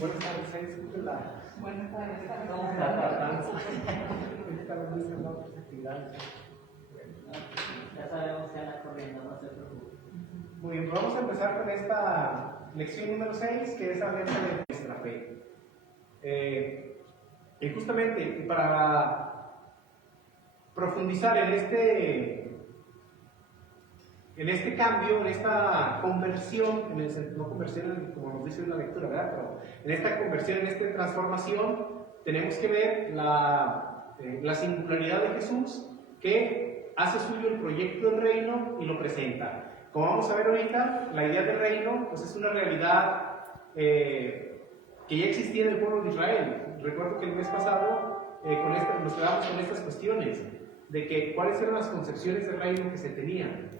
Buenas tardes, disculpe Buenas tardes. la tardanza. Estamos haciendo otras actividades. Ya sabemos que anda corriendo, no se preocupe. Muy bien, vamos a empezar con esta lección número 6, que es acerca de nuestra fe. Y justamente para profundizar en este cambio, en esta conversión, no conversión como nos dice en la lectura, ¿verdad? Pero en esta conversión, en esta transformación, tenemos que ver la singularidad de Jesús, que hace suyo el proyecto del reino y lo presenta. Como vamos a ver ahorita, la idea del reino pues es una realidad que ya existía en el pueblo de Israel. Recuerdo que el mes pasado nos quedamos con estas cuestiones de que cuáles eran las concepciones del reino que se tenían.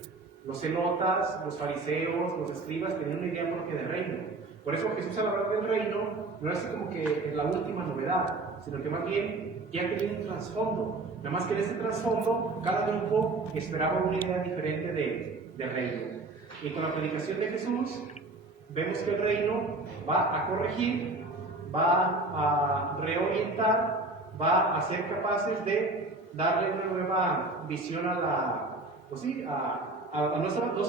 Los celotas, los fariseos, los escribas tenían una idea propia del reino. Por eso Jesús, al hablar del reino, no es como que es la última novedad, sino que más bien ya tenía un trasfondo. Nada más que en ese trasfondo, cada grupo esperaba una idea diferente del reino. Y con la predicación de Jesús, vemos que el reino va a corregir, va a reorientar, va a ser capaces de darle una nueva visión no se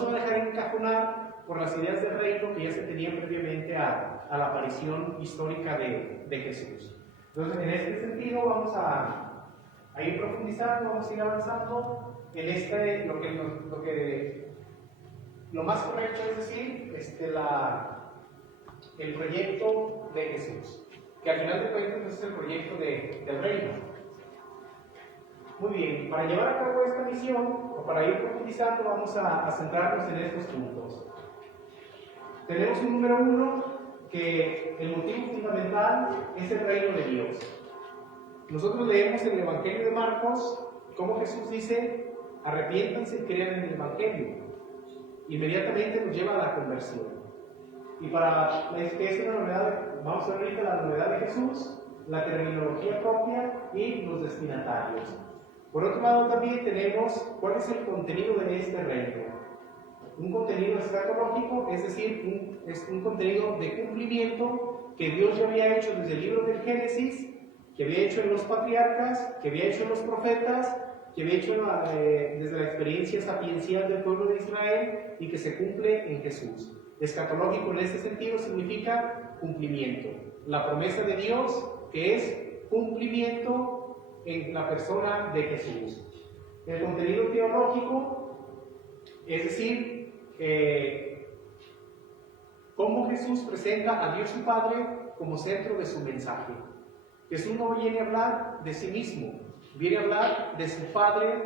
va a dejar encajonar por las ideas del reino que ya se tenían previamente a la aparición histórica de Jesús. Entonces, en este sentido, vamos a ir profundizando, vamos a ir avanzando en lo más correcto es decir, el proyecto de Jesús, que al final de cuentas es el proyecto del reino. Muy bien, para llevar a cabo esta misión, o para ir profundizando, vamos a centrarnos en estos puntos. Tenemos un número 1, que el motivo fundamental es el reino de Dios. Nosotros leemos en el Evangelio de Marcos cómo Jesús dice: arrepiéntanse y crean en el Evangelio. Inmediatamente nos lleva a la conversión. Y para que es una novedad, vamos a ver ahorita la novedad de Jesús, la terminología propia y los destinatarios. Por otro lado, también tenemos cuál es el contenido de este reino. Un contenido escatológico, es decir, es un contenido de cumplimiento que Dios ya había hecho desde el libro del Génesis, que había hecho en los patriarcas, que había hecho en los profetas, que había hecho desde la experiencia sapiencial del pueblo de Israel y que se cumple en Jesús. Escatológico en este sentido significa cumplimiento. La promesa de Dios, que es cumplimiento en la persona de Jesús. El contenido teológico, es decir, cómo Jesús presenta a Dios su Padre como centro de su mensaje. Jesús no viene a hablar de sí mismo, viene a hablar de su Padre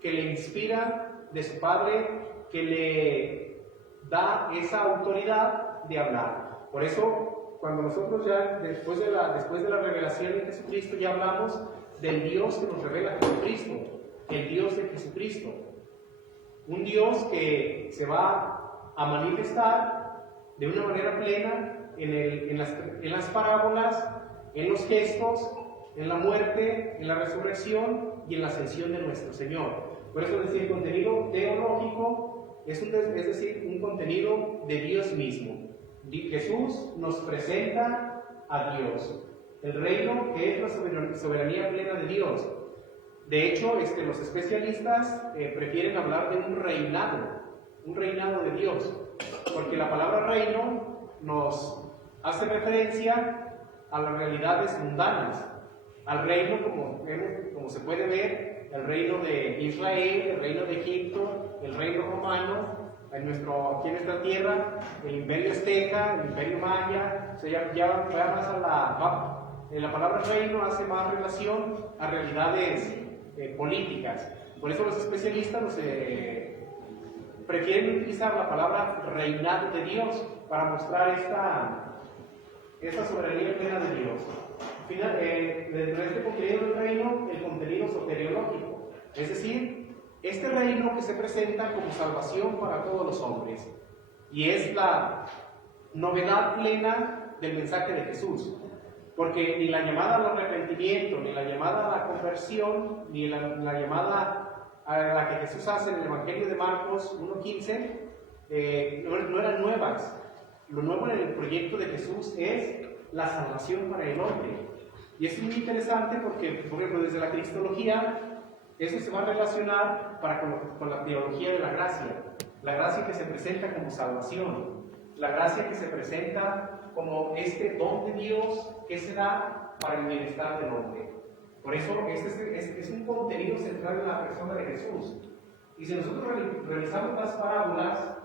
que le inspira, de su Padre que le da esa autoridad de hablar. Por eso, cuando nosotros ya, después de la revelación de Jesucristo, ya hablamos del Dios que nos revela Jesucristo, el Dios de Jesucristo. Un Dios que se va a manifestar de una manera plena en las parábolas, en los gestos, en la muerte, en la resurrección y en la ascensión de nuestro Señor. Por eso decir contenido teológico es decir, un contenido de Dios mismo. Jesús nos presenta a Dios, el reino que es la soberanía plena de Dios. De hecho, los especialistas prefieren hablar de un reinado de Dios, porque la palabra reino nos hace referencia a las realidades mundanas, al reino como se puede ver, el reino de Israel, el reino de Egipto, el reino romano, aquí en nuestra tierra, el imperio azteca, el imperio maya. O sea, ya más la palabra reino hace más relación a realidades políticas. Por eso los especialistas prefieren utilizar la palabra reinado de Dios para mostrar esta soberanía plena de Dios. Dentro de este contenido del reino, el contenido soteriológico, es decir, este reino que se presenta como salvación para todos los hombres, y es la novedad plena del mensaje de Jesús, porque ni la llamada al arrepentimiento, ni la llamada a la conversión, ni la llamada a la que Jesús hace en el Evangelio de Marcos 1:15, no eran nuevas. Lo nuevo en el proyecto de Jesús es la salvación para el hombre. Y es muy interesante porque, por ejemplo, desde la cristología, eso se va a relacionar con la teología de la gracia que se presenta como salvación, la gracia que se presenta como este don de Dios que se da para el bienestar del hombre. Por eso, este es un contenido central en la persona de Jesús. Y si nosotros revisamos las parábolas,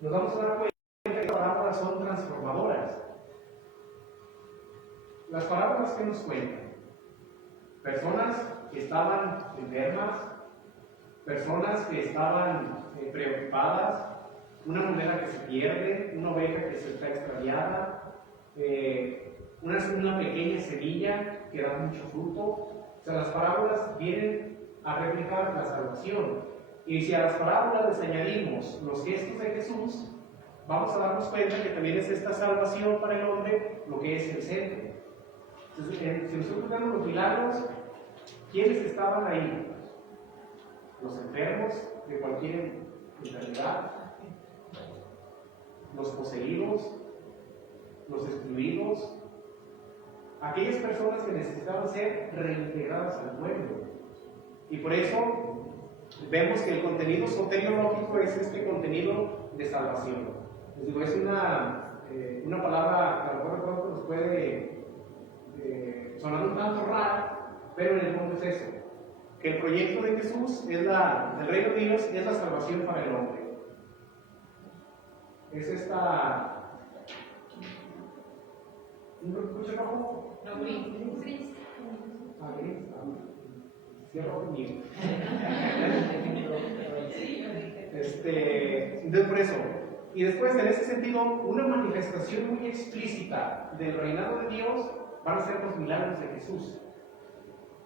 nos vamos a dar cuenta que las parábolas son transformadoras. Las parábolas que nos cuentan, personas que estaban enfermas, personas que estaban preocupadas, una moneda que se pierde, una oveja que se está extraviada, una pequeña semilla que da mucho fruto. O sea, las parábolas vienen a replicar la salvación. Y si a las parábolas les añadimos los gestos de Jesús, vamos a darnos cuenta que también es esta salvación para el hombre lo que es el centro. Entonces, si nosotros vemos los milagros, ¿quiénes estaban ahí? Los enfermos de cualquier enfermedad, los poseídos, los excluidos, aquellas personas que necesitaban ser reintegradas al pueblo. Y por eso vemos que el contenido soteriológico es este contenido de salvación. Les digo, es una palabra que a lo mejor de pronto nos puede sonar un tanto rara, pero en el fondo es eso, que el proyecto de Jesús, el reino de Dios, es la salvación para el hombre. Es esta... ¿No escucha cómo? No, gris. Ah, gris. Cierro conmigo. Entonces, por eso. Y después, en ese sentido, una manifestación muy explícita del reinado de Dios van a ser los milagros de Jesús.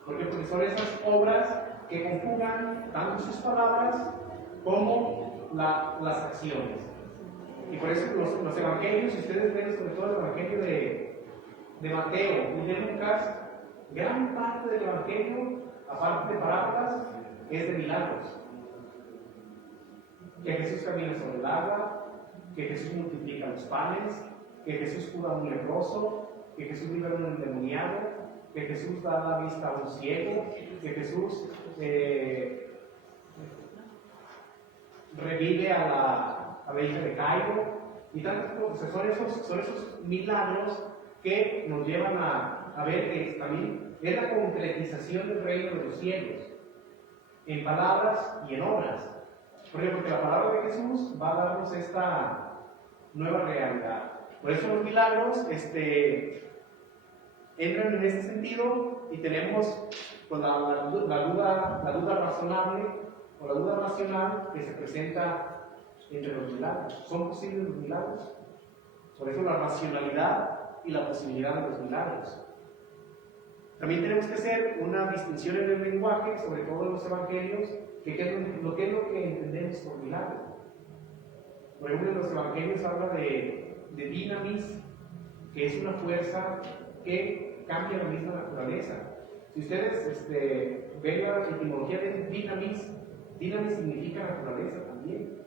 ¿Por qué? Porque son esas obras que conjugan tanto sus palabras como las acciones. Y por eso los evangelios, si ustedes ven sobre todo el evangelio de Mateo y de Lucas, gran parte del evangelio, aparte de parábolas, es de milagros. Que Jesús camina sobre el agua, que Jesús multiplica los panes, que Jesús cura a un leproso, que Jesús libera a un endemoniado, que Jesús da la vista a un ciego, que Jesús revive a la hija de Cairo, y tantas cosas. Son esos milagros que nos llevan a ver que también es la concretización del reino de los cielos, en palabras y en obras. Porque la palabra de Jesús va a darnos esta nueva realidad. Por eso los milagros entran en ese sentido y tenemos pues, la duda razonable o la duda racional que se presenta entre los milagros. ¿Son posibles los milagros? Por eso la racionalidad y la posibilidad de los milagros. También tenemos que hacer una distinción en el lenguaje, sobre todo en los evangelios, que qué es lo que entendemos por milagro. Por ejemplo, en los evangelios habla de dinamis, que es una fuerza que cambia la misma naturaleza. Si ustedes ven la etimología de dinamis significa naturaleza también.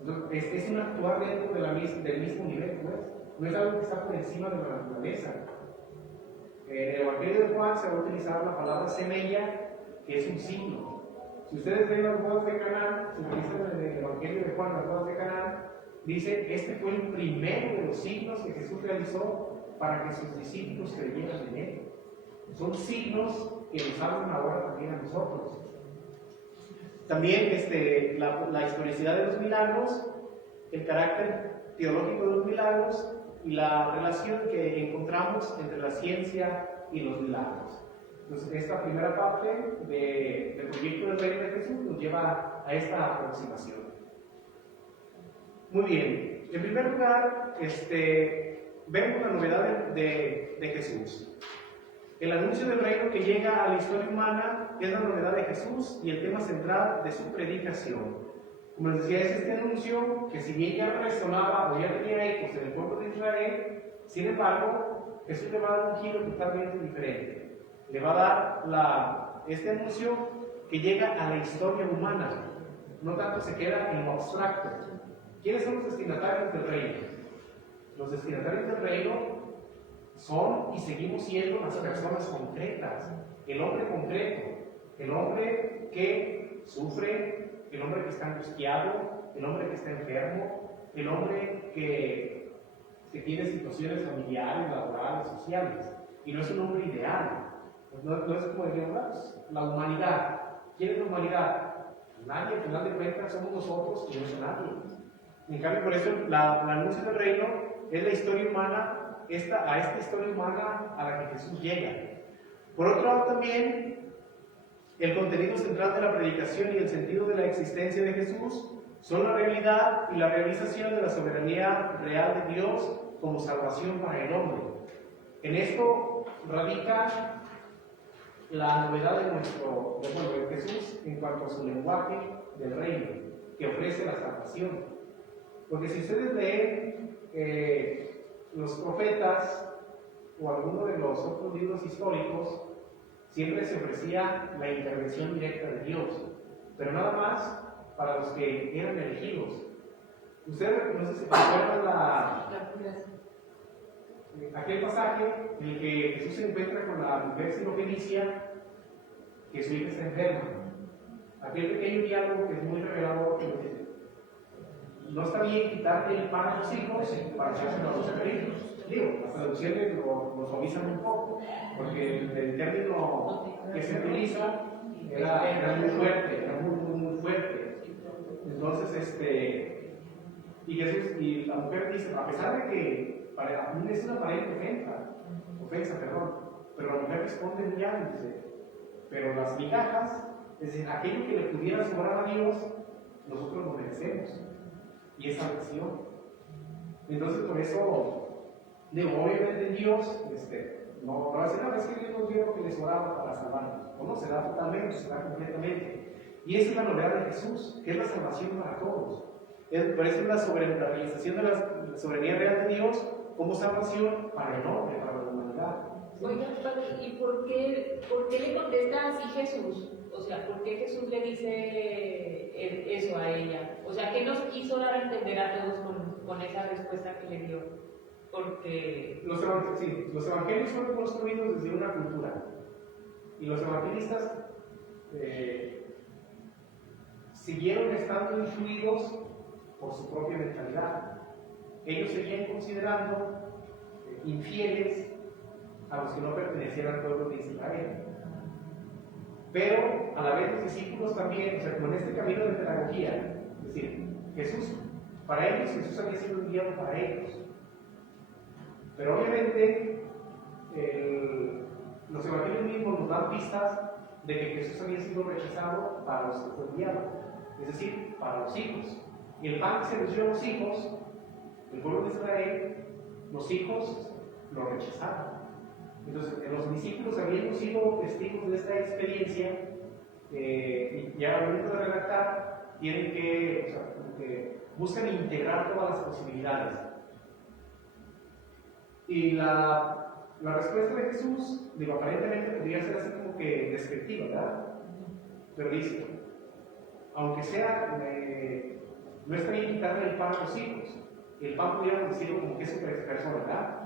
Entonces, es un actuar dentro del mismo nivel, pues. No es algo que está por encima de la naturaleza. En el Evangelio de Juan se va a utilizar la palabra semilla, que es un signo. Si ustedes ven las bodas de Caná, si utilizan en el Evangelio de Juan las bodas de Caná, dice, este fue el primero de los signos que Jesús realizó para que sus discípulos creyeran en él. Son signos que nos hablan ahora también a nosotros. También la historicidad de los milagros, el carácter teológico de los milagros y la relación que encontramos entre la ciencia y los milagros. Entonces, esta primera parte del proyecto del reino de Jesús nos lleva a esta aproximación. Muy bien. En primer lugar, vemos la novedad de Jesús. El anuncio del reino que llega a la historia humana es la novedad de Jesús y el tema central de su predicación. Como les decía, es este anuncio que si bien ya resonaba o ya tenía ecos en el pueblo de Israel, sin embargo, Jesús le va a dar un giro totalmente diferente. Le va a dar este anuncio que llega a la historia humana. no tanto se queda en lo abstracto. ¿Quiénes son los destinatarios del reino? Los destinatarios del reino son y seguimos siendo las personas concretas, el hombre concreto, el hombre que sufre, el hombre que está angustiado, el hombre que está enfermo, el hombre que tiene situaciones familiares, laborales, sociales, y no es un hombre ideal, no es como diríamos, la humanidad. ¿Quién es la humanidad? Nadie, al final de cuentas somos nosotros y no es nadie. En cambio, por eso la anuncio del reino es la historia humana, a esta historia humana a la que Jesús llega. Por otro lado también, el contenido central de la predicación y el sentido de la existencia de Jesús son la realidad y la realización de la soberanía real de Dios como salvación para el hombre. En esto radica la novedad de Jesús en cuanto a su lenguaje del reino, que ofrece la salvación. Porque si ustedes leen los profetas o alguno de los otros libros históricos, siempre se ofrecía la intervención directa de Dios, pero nada más para los que eran elegidos. Ustedes, no sé si recuerdan aquel pasaje en el que Jesús se encuentra con la mujer sirofenicia, que su hija está enferma. Aquel pequeño diálogo que es muy revelador, que nos dice: no está bien quitarle el pan a los hijos para echárselo a los perritos. Digo, las traducciones lo suavizan un poco, porque el término que se utiliza era muy fuerte, era muy fuerte. Entonces, y Jesús, y la mujer dice, a pesar de que para mí es una aparente ofensa, pero la mujer responde muy bien, dice, pero las migajas, es decir, aquello que le pudiera sobrar a Dios, nosotros lo merecemos. Y es salvación. Entonces, por eso, obviamente Dios, no va a decir, es que Dios nos dio lo que les sobraba para salvarnos. No, se da totalmente, se da completamente. Y esa es la novedad de Jesús, que es la salvación para todos. Por eso es la realización de la soberanía real de Dios como salvación para el hombre, para la humanidad. ¿Sí? Oiga, padre, ¿y por qué le contesta así Jesús? O sea, ¿por qué Jesús le dice eso a ella? O sea, ¿qué nos quiso dar a entender a todos con esa respuesta que le dio? Porque... Los evangelios fueron construidos desde una cultura. Y los evangelistas siguieron estando influidos por su propia mentalidad. Ellos seguían considerando infieles a los que no pertenecían al pueblo de Israel. Pero a la vez los discípulos también, o sea, como en este camino de pedagogía, es decir, Jesús había sido enviado para ellos. Pero obviamente los evangelios mismos nos dan pistas de que Jesús había sido rechazado para los que fue enviado, es decir, para los hijos. Y el pan que se les dio a los hijos, el pueblo de Israel, los hijos lo rechazaron. Entonces, los discípulos, habiendo sido testigos de esta experiencia, y ya al momento de redactar, tienen que buscan integrar todas las posibilidades. Y la respuesta de Jesús, aparentemente podría ser así como que descriptiva, ¿verdad? Pero dice, aunque sea, no está bien quitarle el pan a los hijos. El pan pudiera decirlo como que es persona, ¿verdad?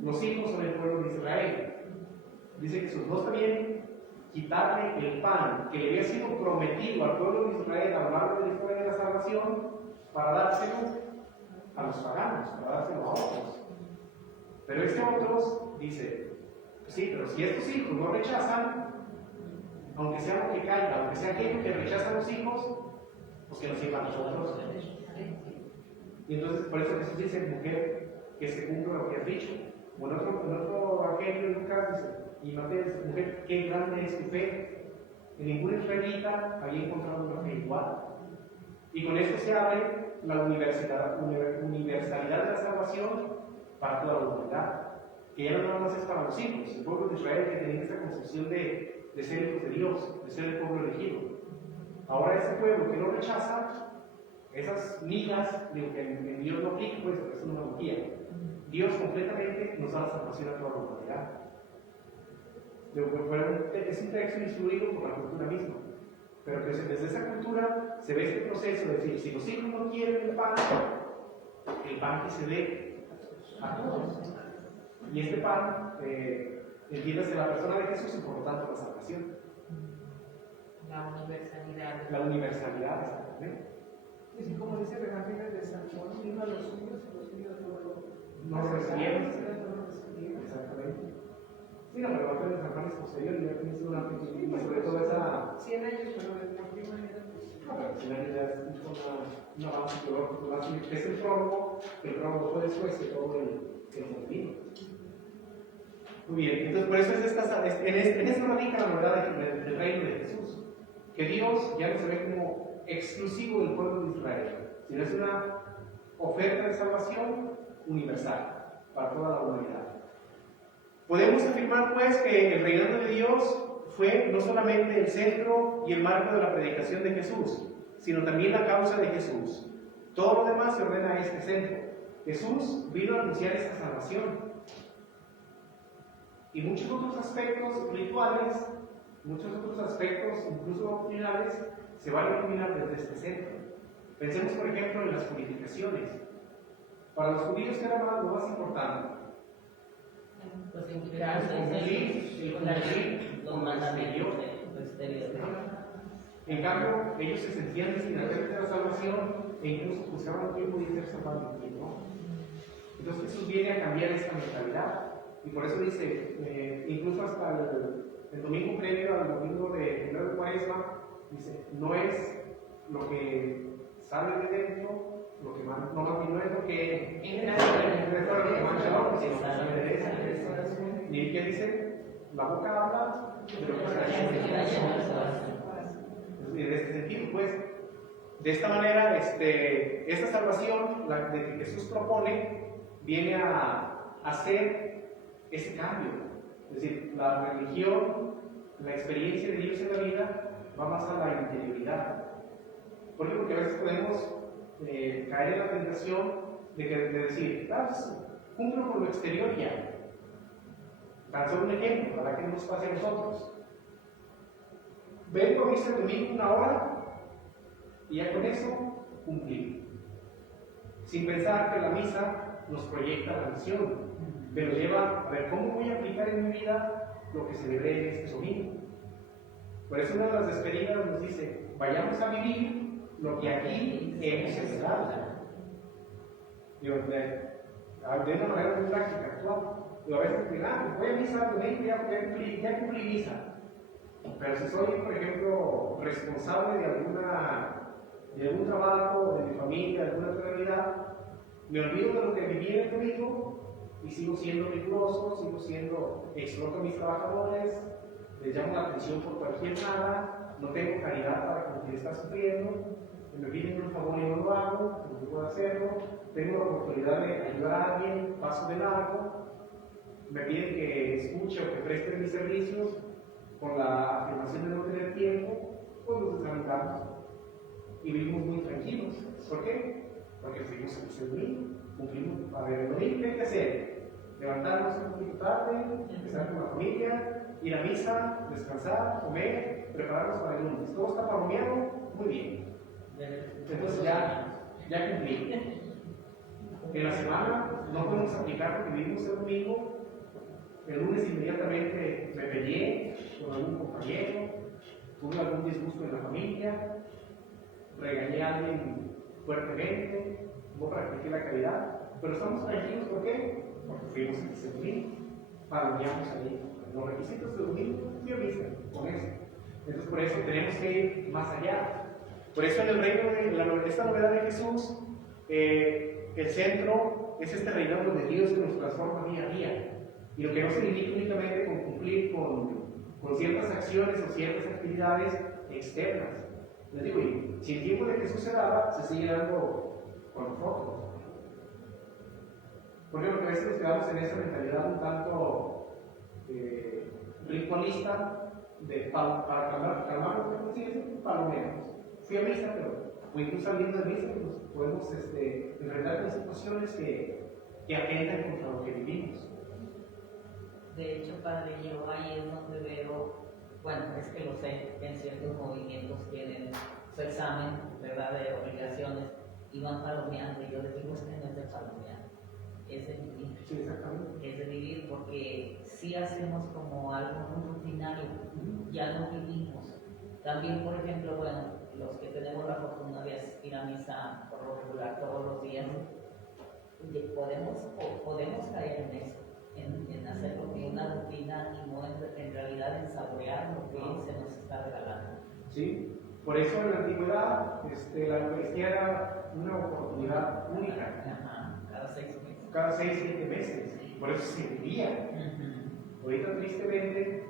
Los hijos son el pueblo de Israel. Dice Jesús, no está bien quitarle el pan que le había sido prometido al pueblo de Israel a lo largo de la historia de la salvación para dárselo a los paganos, para dárselo a otros. Pero otros dice, sí, pero si estos hijos no rechazan, aunque sea lo que caiga, aunque sea aquello que rechaza a los hijos, pues que nos sirva a nosotros. Y entonces, por eso Jesús dice, mujer, que se cumpla lo que has dicho. O en otro evangelio de Lucas dice, y Mateo dice, mujer, qué grande es tu fe. En ningún israelita había encontrado una fe igual. Y con esto se abre la universalidad de la salvación para toda la humanidad. Que ya no nada más es para los hijos, el pueblo de Israel que tenía esta concepción de ser hijos de Dios, de ser el pueblo elegido. Ahora ese pueblo que lo rechaza, esas migas, que en Dios no aplica, pues es una analogía. Dios completamente nos da la salvación a toda la humanidad. Es un texto instruido por la cultura misma. Pero que desde esa cultura se ve este proceso de decir, si los hijos no quieren el pan que se dé a todos. Y este pan, entiéndase la persona de Jesús y por lo tanto la salvación. La universalidad. La universalidad, exactamente. Y así como dice el Evangelio de San Juan, vino a los suyos y los suyos No lo recibieron. no lo recibieron. Exactamente. Sí, no, pero el Evangelio de San Juan es posterior y ya tienes una, sobre todo esa. 100 años, pero de por qué manera, pues. No, pero al final ya es un avance teológico más, es el prólogo fue después de todo el contenido. Muy bien, entonces por eso en esto radica la novedad del reino de Jesús, que Dios ya no se ve como exclusivo del pueblo de Israel, sino es una oferta de salvación universal para toda la humanidad. Podemos afirmar pues que el reinado de Dios fue no solamente el centro y el marco de la predicación de Jesús, sino también la causa de Jesús. Todo lo demás se ordena a este centro. Jesús vino a anunciar esta salvación. Y muchos otros aspectos rituales, muchos otros aspectos incluso doctrinales, se van a iluminar desde este centro. Pensemos, por ejemplo, en las purificaciones. Para los judíos, ¿qué era lo más importante? Pues Los mandamientos. En cambio, ellos se sentían destinados a la salvación e incluso buscaban quién podía ser salvado y quién no. Entonces Jesús viene a cambiar esta mentalidad. Y por eso dice, incluso hasta el domingo previo al domingo de Cuaresma, dice, no es lo que sale de dentro, lo que no es lo que entra lo que mancha el ojo, sino lo que sale de dentro. ¿Y qué dice? La boca habla de lo que sale de dentro. En este sentido, pues, de esta manera, esta salvación la que Jesús propone viene a hacer ese cambio. Es decir, la religión, la experiencia de Dios en la vida va más a la interioridad. ¿Por qué? Porque a veces podemos caer en la tentación de decir, cumplo con lo exterior y ya. Tan solo un ejemplo, para que no nos pase a nosotros. Vengo a misa el domingo 1 hora y ya con eso cumplí. Sin pensar que la misa nos proyecta la misión, pero lleva a ver cómo voy a aplicar en mi vida lo que celebré este domingo. Por eso una de las despedidas nos dice, vayamos a vivir lo que aquí hemos celebrado. De una manera muy práctica, actual. Y a veces voy a misa el domingo y ya cumplí misa. Pero si soy, por ejemplo, responsable de algún trabajo, de mi familia, de alguna prioridad, me olvido de lo que viví en el domingo y sigo siendo riguroso, exploto a mis trabajadores, les llamo la atención por cualquier nada, no tengo caridad para con quien está sufriendo, me piden un favor y no lo hago, no puedo hacerlo, tengo la oportunidad de ayudar a alguien, paso de largo, me piden que escuche o que preste mis servicios, con la afirmación de no tener tiempo, pues nos desalentamos y vivimos muy tranquilos. ¿Por qué? Porque fuimos a misa el domingo, cumplimos. A ver, el domingo, ¿qué hay que hacer? Levantarnos un poquito tarde, empezar con la familia, ir a misa, descansar, comer, prepararnos para el lunes. Todo está palomeado, muy bien. Entonces ya cumplí. En la semana no podemos aplicar porque vivimos el domingo. El lunes inmediatamente me peleé con algún compañero, tuve algún disgusto en la familia, regañé a alguien fuertemente, no practiqué la caridad, pero estamos tranquilos, ¿por qué? Porque fuimos el domingo, palomeamos ahí. Los requisitos del domingo, fui a misa, con eso. Entonces por eso tenemos que ir más allá. Por eso en el reino de esta novedad de Jesús, el centro es este reinado de Dios que nos transforma día a día. Y lo que no se limita únicamente con cumplir con ciertas acciones o ciertas actividades externas. Les digo, si el tiempo de Jesús se daba, se sigue dando con nosotros. Porque a veces nos quedamos en esa mentalidad un tanto ritualista para calmar lo que consigue palomeros. Fui a misa, pero incluso saliendo de misa nos podemos enfrentar con situaciones que atentan contra lo que vivimos. De hecho, Padre, yo ahí es donde veo bueno, es que lo sé, en ciertos movimientos tienen su examen, ¿verdad?, de obligaciones y van palomeando. Y yo les digo, este no es de palomear, es de vivir. Sí, exactamente. Es de vivir, porque si hacemos como algo muy rutinario, ya no vivimos. También, por ejemplo, bueno, los que tenemos la fortuna de ir a misa por lo regular todos los días, podemos caer en eso, en hacerlo como una rutina y no en realidad en saborear lo que se nos está regalando. ¿Sí? Por eso en la antigüedad la Eucaristía era una oportunidad única. Ajá, cada 6 meses. Cada 6, 7 meses. Por eso se vivía. Ahorita tristemente,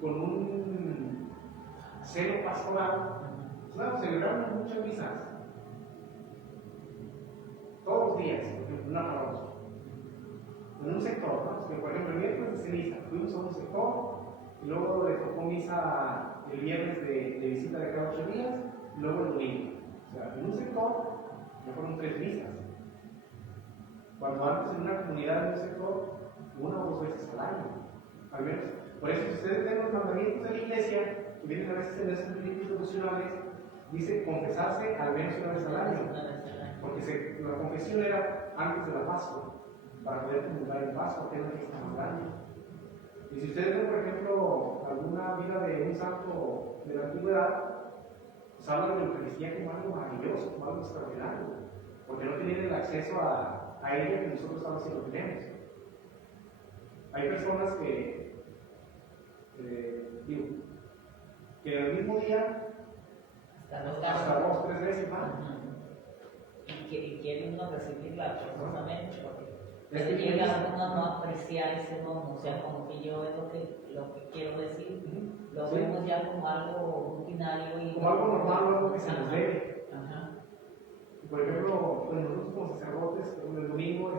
con un celo pastoral, claro, celebramos muchas misas. Todos los días, por ejemplo, una parroquia. En un sector, ¿no? Que, por ejemplo, el miércoles de ceniza, fuimos a un sector, y luego le tocó misa el viernes de visita de cada 8 días, y luego el domingo. O sea, en un sector, me fueron 3 misas. Cuando antes en una comunidad, en un sector, 1 o 2 veces al año, al menos. Por eso, si ustedes ven los mandamientos de la iglesia, que vienen a veces en esos libros devocionales, dice confesarse al menos 1 vez al año. Porque la confesión era antes de la Pascua, para poder comulgar en Pascua, que es la fiesta más grande. Y si ustedes ven, por ejemplo, alguna vida de un santo de la antigüedad, pues habla de la Eucaristía como algo maravilloso, como algo extraordinario, porque no tenían el acceso a ella que nosotros ahora sí lo tenemos. Hay personas que el mismo día, hasta 2 o 3 veces más. Y quiere uno recibirla forzosamente, porque Es que llega uno a no apreciar ese don, o sea, como que yo es lo que quiero decir, lo vemos ya como algo rutinario y como algo normal, algo que se nos debe. Ajá. Por ejemplo, pues nosotros como sacerdotes, el domingo,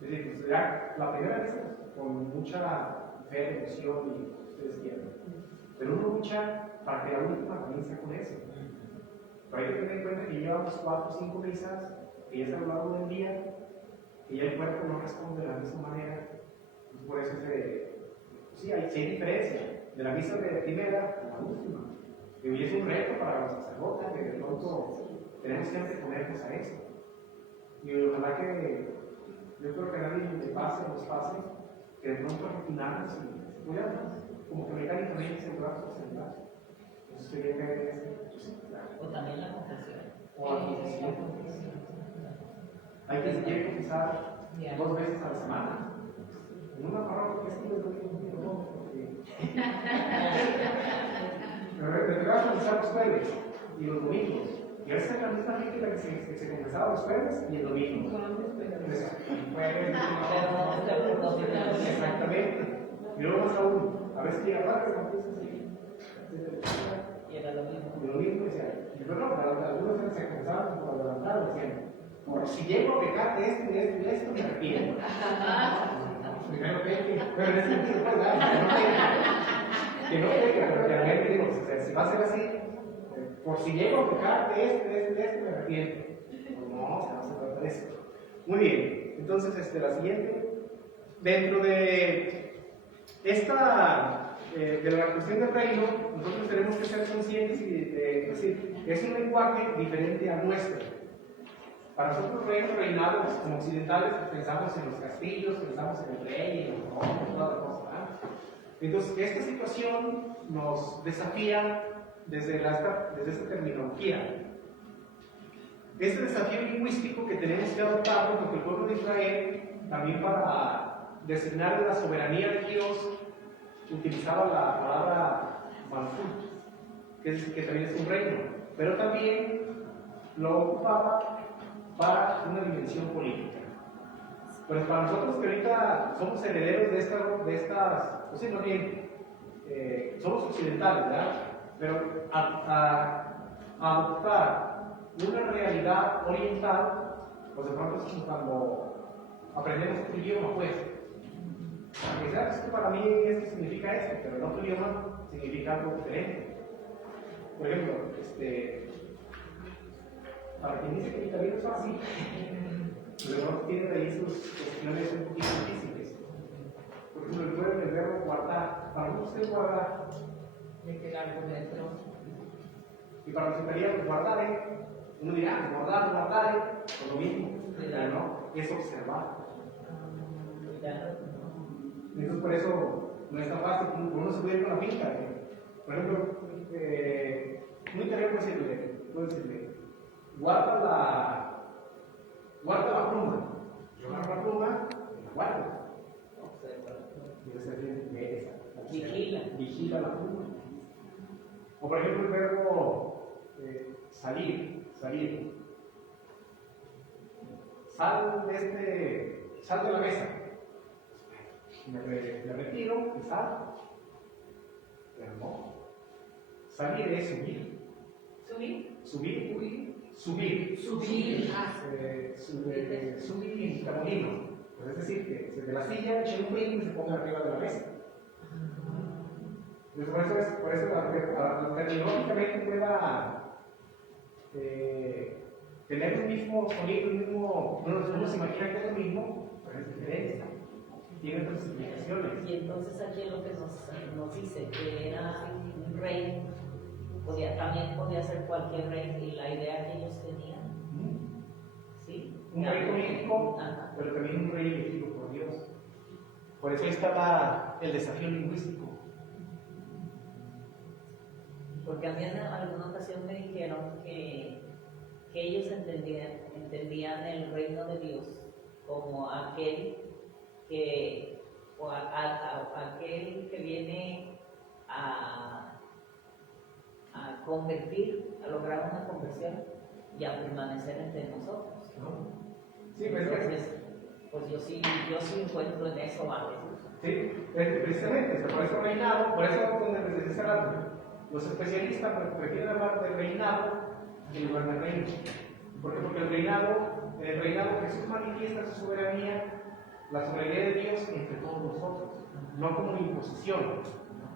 pues ya la primera vez con mucha fe, devoción y lo que ustedes quieran. Pero uno lucha para que la última también sea con eso. Pero hay que tener en cuenta que llevamos 4 o 5 misas, que ya es a lo largo del día, que ya el cuerpo no responde de la misma manera. Entonces, por eso sí, hay diferencia de la misa de primera a la última. Y hoy es un reto para los sacerdotes, que de pronto tenemos que anteponernos a eso. Y ojalá que, yo creo que a nadie nos pase, que de pronto rutinarnos y pudiéramos, como que mecánicamente centrarnos. Eso sería caer en ese. O también la confesión. O la confesión. Hay que siquiera confesar 2 veces a la semana. En una parroquia que es me vas a confesar los jueves y los domingos. Y a veces es la misma gente la que se confesaba los jueves y el domingo. Exactamente. Y luego más aún, a veces llega padre, Y era lo mismo. y lo mismo decía, y bueno, algunos se confesaban por adelantado, decían, por si llego a pecar de esto y esto y esto, me arrepiento. Pero en ese sentido, pues, que no peque, pero que realmente digo, si va a ser así, por si llego a pecar de esto y esto, me arrepiento. Pues no se trata de eso. Muy bien, entonces la siguiente, dentro de esta, de la cuestión del reino, nosotros tenemos que ser conscientes y decir, es un lenguaje diferente al nuestro. Para nosotros reinado, como occidentales, pensamos en los castillos, pensamos en el rey, en los tronos, toda la cosa, ¿verdad? Entonces, esta situación nos desafía desde esta terminología. Este desafío lingüístico que tenemos que adoptar porque el pueblo de Israel, también para designar la soberanía de Dios, utilizaba la palabra Malchut, que también es un reino, pero también lo ocupaba para una dimensión política. Pues para nosotros que ahorita somos herederos de estas pues sí, no bien, somos occidentales, ¿verdad? Pero a adoptar una realidad oriental, pues de pronto es como cuando aprendemos otro idioma, pues. Aunque sea que para mí esto significa esto, pero en otro idioma significa algo diferente. Por ejemplo, para quien dice que el italiano es fácil, pero no tiene ahí sus cuestiones un poquito difíciles. guardar. Para nosotros, ¿qué es guardar? De que algo dentro. Y para los italianos, guardare, uno dirá, guardare, es lo mismo, pero no, es observar. Entonces, por eso no es tan fácil, uno se puede ir con la finca. Por ejemplo, un italiano puede decirle, guarda la pluma. Yo agarro la pluma y la guardo. Debe ser bien esa. Vigila la pluma. O por ejemplo, el verbo salir. Sal de la mesa. Me retiro y salgo. Pero no. Salir es subir. Subir. Subir camino. Pues es decir, que desde la silla eche un brinco y se ponga arriba de la mesa. Entonces, por eso tecnológicamente pueda tener el mismo sonido, uno se imagina que es lo mismo, pero es diferente. Tiene otras implicaciones. Y entonces aquí lo que nos dice que era un rey, también podía ser cualquier rey, y la idea que ellos tenían. ¿Sí? Un rey político, pero también un rey elegido por Dios. Por eso está el desafío lingüístico. Porque a mí en alguna ocasión me dijeron que ellos entendían el reino de Dios como aquel que viene a convertir, a lograr una conversión y a permanecer entre nosotros. ¿No? Sí, entonces, pues yo sí encuentro en eso algo. Sí, precisamente, por eso reinado, por eso donde les decía hace rato, los especialistas prefieren hablar del reinado que hablar del reino. ¿Por qué? Porque en el reinado Jesús manifiesta su soberanía, la soberanía de Dios entre todos nosotros, no como imposición,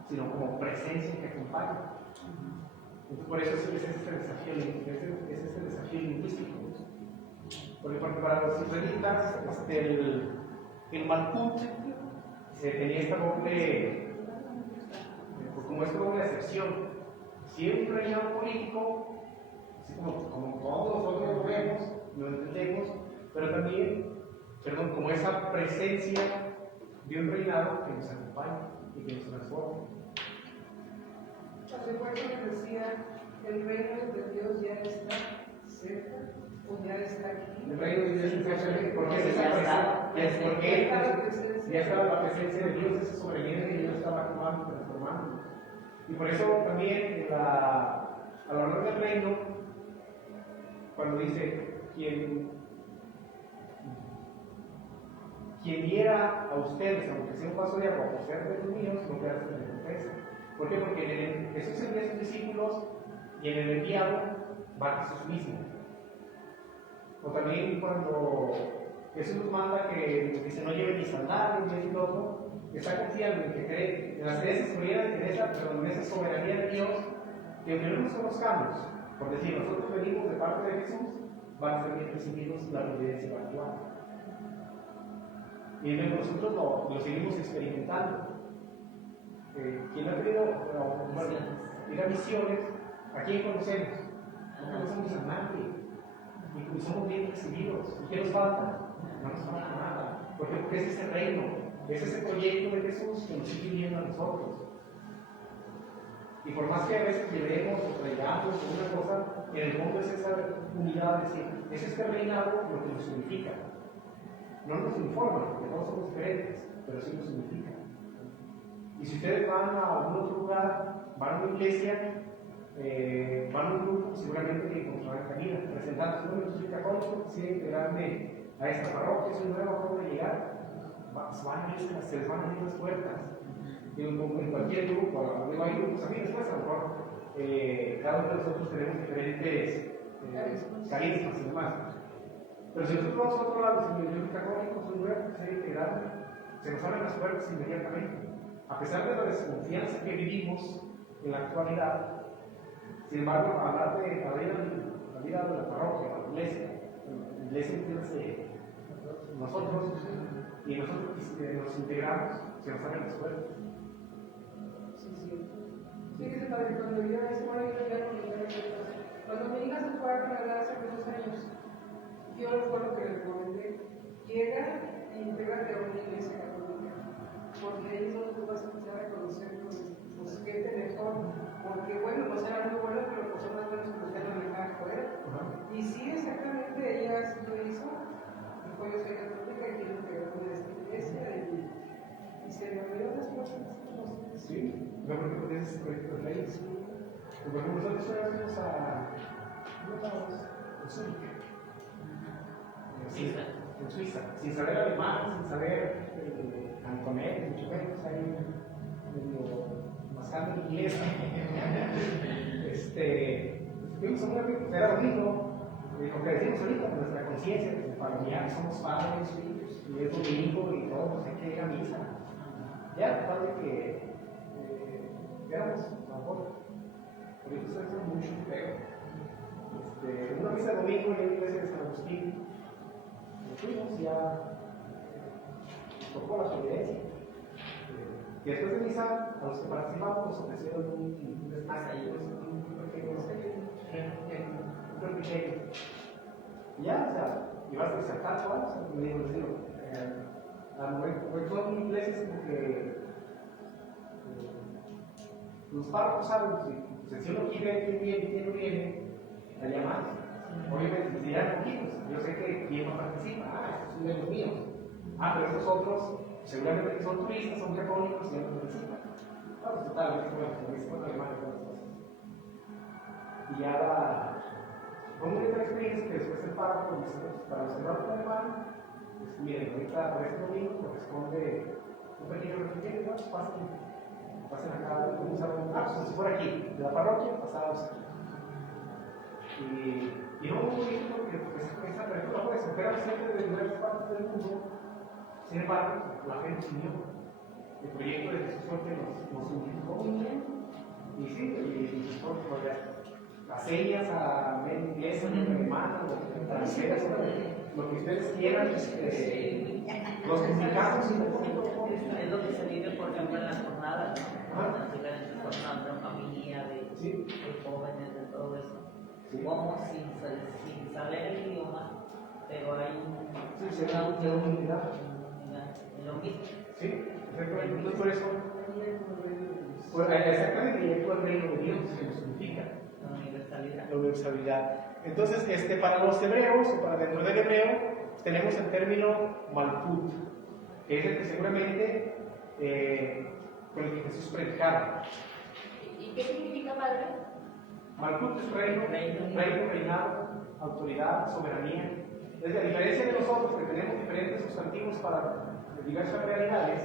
sino como presencia que acompaña. Entonces, por eso es este desafío lingüístico. Porque para los israelitas, el Malkut tenía esta doble, como esta doble acepción. Si es un reinado político, así como todos nosotros lo vemos, lo entendemos, pero también, como esa presencia de un reinado que nos acompaña y que nos transforma. Hace poco les decía, el reino de Dios ya está cerca, o ya está aquí. El reino de Dios está cerca, porque es esa presencia, porque ya estaba la presencia de Dios, esa soberanía que Dios estaba actuando, transformando. Y por eso también a lo largo del reino, cuando dice, quien diera a ustedes, aunque sea un vaso de agua, por ser de los míos, no quedarse en la recompensa. ¿Por qué? Porque Jesús envía a sus discípulos y en el enviado va Jesús mismo. O también cuando Jesús nos manda que dice no lleven ni sandalias ni esto y otro, está confiando en que cree en esa soberanía de Dios, que aunque no nos conozcamos, por decir, nosotros venimos de parte de Jesús, van a ser bien recibidos y la providencia va a actuar. Y nosotros lo seguimos experimentando. Quien ha querido ir a misiones, ¿a quién conocemos? No conocemos a nadie. Y somos bien recibidos. ¿Y qué nos falta? No nos falta nada. Porque es ese reino, es ese proyecto de Jesús que nos sigue viendo a nosotros. Y por más que a veces llevemos o traigamos una cosa, en el fondo es esa unidad, es decir, es este reinado lo que nos unifica. No nos uniforma, porque todos somos diferentes, pero sí nos unifica. Y si ustedes van a algún otro lugar, van a una iglesia, van a un grupo, seguramente que encontrarán camino, presentándose, yo soy católico, quisiera integrarme a esta parroquia, es una nueva forma de llegar, se les van a abrir las puertas. Como en cualquier grupo, hay grupos aquí después, a lo mejor cada uno de nosotros tenemos diferentes carismas y demás. Pero si nosotros vamos a otro lado, si yo soy católico, soy nuevo, quisiera integrarme, se nos abren las puertas inmediatamente. A pesar de la desconfianza que vivimos en la actualidad, sin embargo, hablar de la vida de la parroquia, la iglesia entiende nosotros, y nosotros nos integramos, se nos abren las puertas. padre, cuando yo ese bueno, yo ya no me cuando mi hija se fue a Canadá hace muchos años, yo fue lo que le recomendé. Llega y intégrate a una iglesia católica, porque ahí es donde tú vas a empezar a conocer pues, gente mejor, porque bueno, pues era muy bueno, pero personas buenas que ya no me dejaban joder. Y sí, exactamente, ella sí lo hizo, y fue yo soy católica y quiero que una esta iglesia, y se le abrieron las puertas. Sí, yo creo que tienes ese proyecto de leyes. Por ejemplo, nosotros fuimos a Zúrich, en Suiza, sin saber alemán, sin saber cantonés, mucho menos, ahí medio mascando en inglés. Fuimos a un amigo, era bonito, lo que decimos ahorita, con nuestra conciencia, familiar, somos padres, hijos, y es domingo y todo, pues hay que ir a misa. Ya, padre que éramos, a lo mejor, ahorita ustedes son mucho, pero una misa de domingo en la iglesia de San Agustín, fuimos ya, tocó la providencia. Y después de misa, a los que participamos nos ofrecieron un snack ahí, un pequeño. Y ya, o sea, ibas a desertar o algo, me digo, a lo mejor son iglesias como que los párrocos saben, si uno quiere quién viene, quién no viene, allá más. Obviamente, si dirán poquitos, yo sé que quién no participa, estos son de los míos. Pero estos otros, seguramente que son turistas, son católicos y ya no participan. Pues total, bueno, como dice con alemán y todas las cosas. Y ya fue muy buena experiencia que después el párroco dice, para los que no hablan alemán, pues miren, ahorita para este domingo corresponde un pequeño refrigerio, pasen acá, vamos a pues por aquí, de la parroquia, pasamos aquí. Y no muy bonito porque esa apertura puede ser, pero siempre de diversas partes del mundo. Sin embargo, la fe nos unió. El proyecto de Jesús fue que nos unificó. Y sí, y las señas a medio inglés, a medio alemán, lo que ustedes quieran, los comunicados. Es lo que se vive, por ejemplo, en las jornadas, ¿no? Las diferentes jornadas de familia, de jóvenes, de todo eso. Como sin saber el idioma, pero hay una unidad en lo mismo. Sí, entonces por eso, exactamente, y el reino de Dios que nos significa La universalidad. la universalidad. Entonces, para los hebreos, o para dentro del hebreo, tenemos el término malkut, que es el que seguramente con el que Jesús predicaba. ¿Y qué significa padre? Malkut es reino, reinado, autoridad, soberanía. Es a diferencia de nosotros que tenemos diferentes sustantivos para diversas realidades,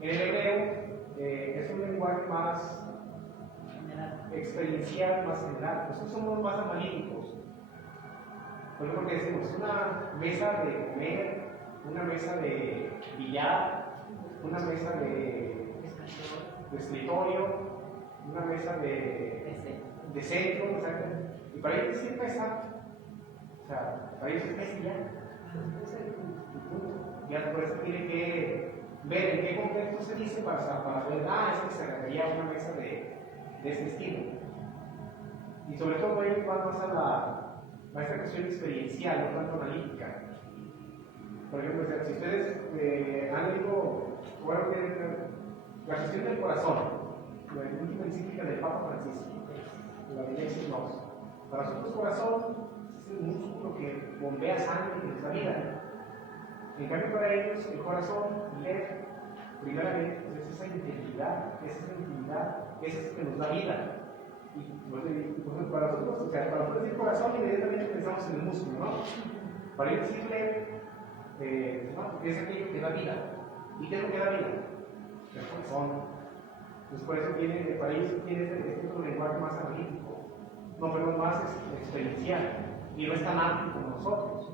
en el hebreo es un lenguaje más experiencial, más general. Nosotros somos más analíticos. Por ejemplo, porque decimos una mesa de comer, una mesa de billar, una mesa de escritorio, una mesa de centro, y para ellos decir mesa, o sea, para ellos es mesa y ya. Ya por eso tiene que ver en qué contexto se dice para saber, es que se refería a una mesa de este estilo. Y sobre todo ellos van más a esta cuestión experiencial, no tanto analítica. Por ejemplo, si ustedes han leído, bueno, la cuestión del corazón, la última encíclica del Papa Francisco, la Benedictus Nos. Para nosotros, corazón es el músculo que bombea sangre en nuestra vida. En cambio, para ellos, el corazón, primeramente, pues es esa integridad, es eso que nos da vida. Y pues, para nosotros, para nosotros decir corazón, inmediatamente pensamos en el músculo, ¿no? Para ellos decirle, es aquello que da vida. ¿Y qué es lo que da vida? El corazón. Pues por eso para ellos tiene este otro lenguaje más analítico, más experiencial, y no es tan amplio como nosotros.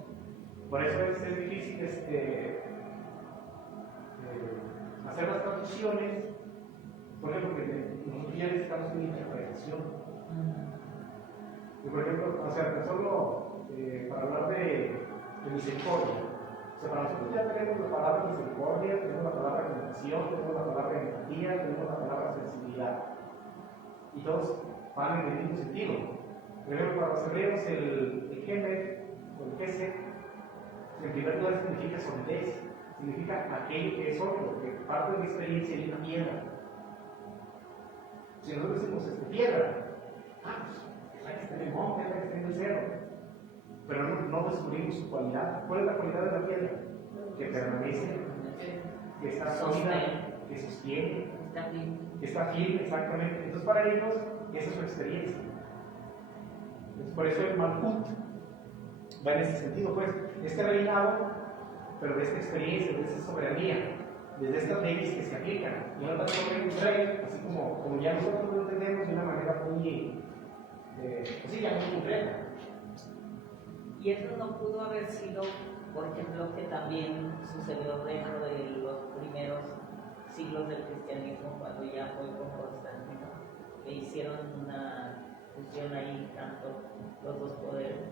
Por eso es difícil hacer las traducciones, por ejemplo, que nosotros ya necesitamos una interpretación. Y por ejemplo, solo para hablar de misericordia. Para nosotros ya tenemos la palabra misericordia, tenemos la palabra compasión, tenemos la palabra empatía, tenemos la palabra sensibilidad. y todos van en el mismo sentido. Por ejemplo, para los hebreos el Kemet o el Kesed, en primer lugar significa solidez, significa aquello que es sólido, que parte de la experiencia de una piedra. Si nosotros decimos piedra, pues la que está en el monte, la que está en el cerro, pero no descubrimos su cualidad. ¿Cuál es la cualidad de la piedra? Que permanece, que está sólida, que sostiene, que está firme, exactamente. Entonces, para ellos, esa es su experiencia. Entonces, por eso el Malkut va en ese sentido, pues, este reinado, pero de esta experiencia, de esta soberanía, desde estas leyes que se aplican. Y no tanto sobre un rey, así como ya nosotros lo entendemos de una manera muy, pues sí, ya muy concreta. Y eso no pudo haber sido, por ejemplo, que también sucedió dentro de los primeros siglos del cristianismo, cuando ya fue con Constantino, que hicieron una fusión ahí, tanto los dos poderes.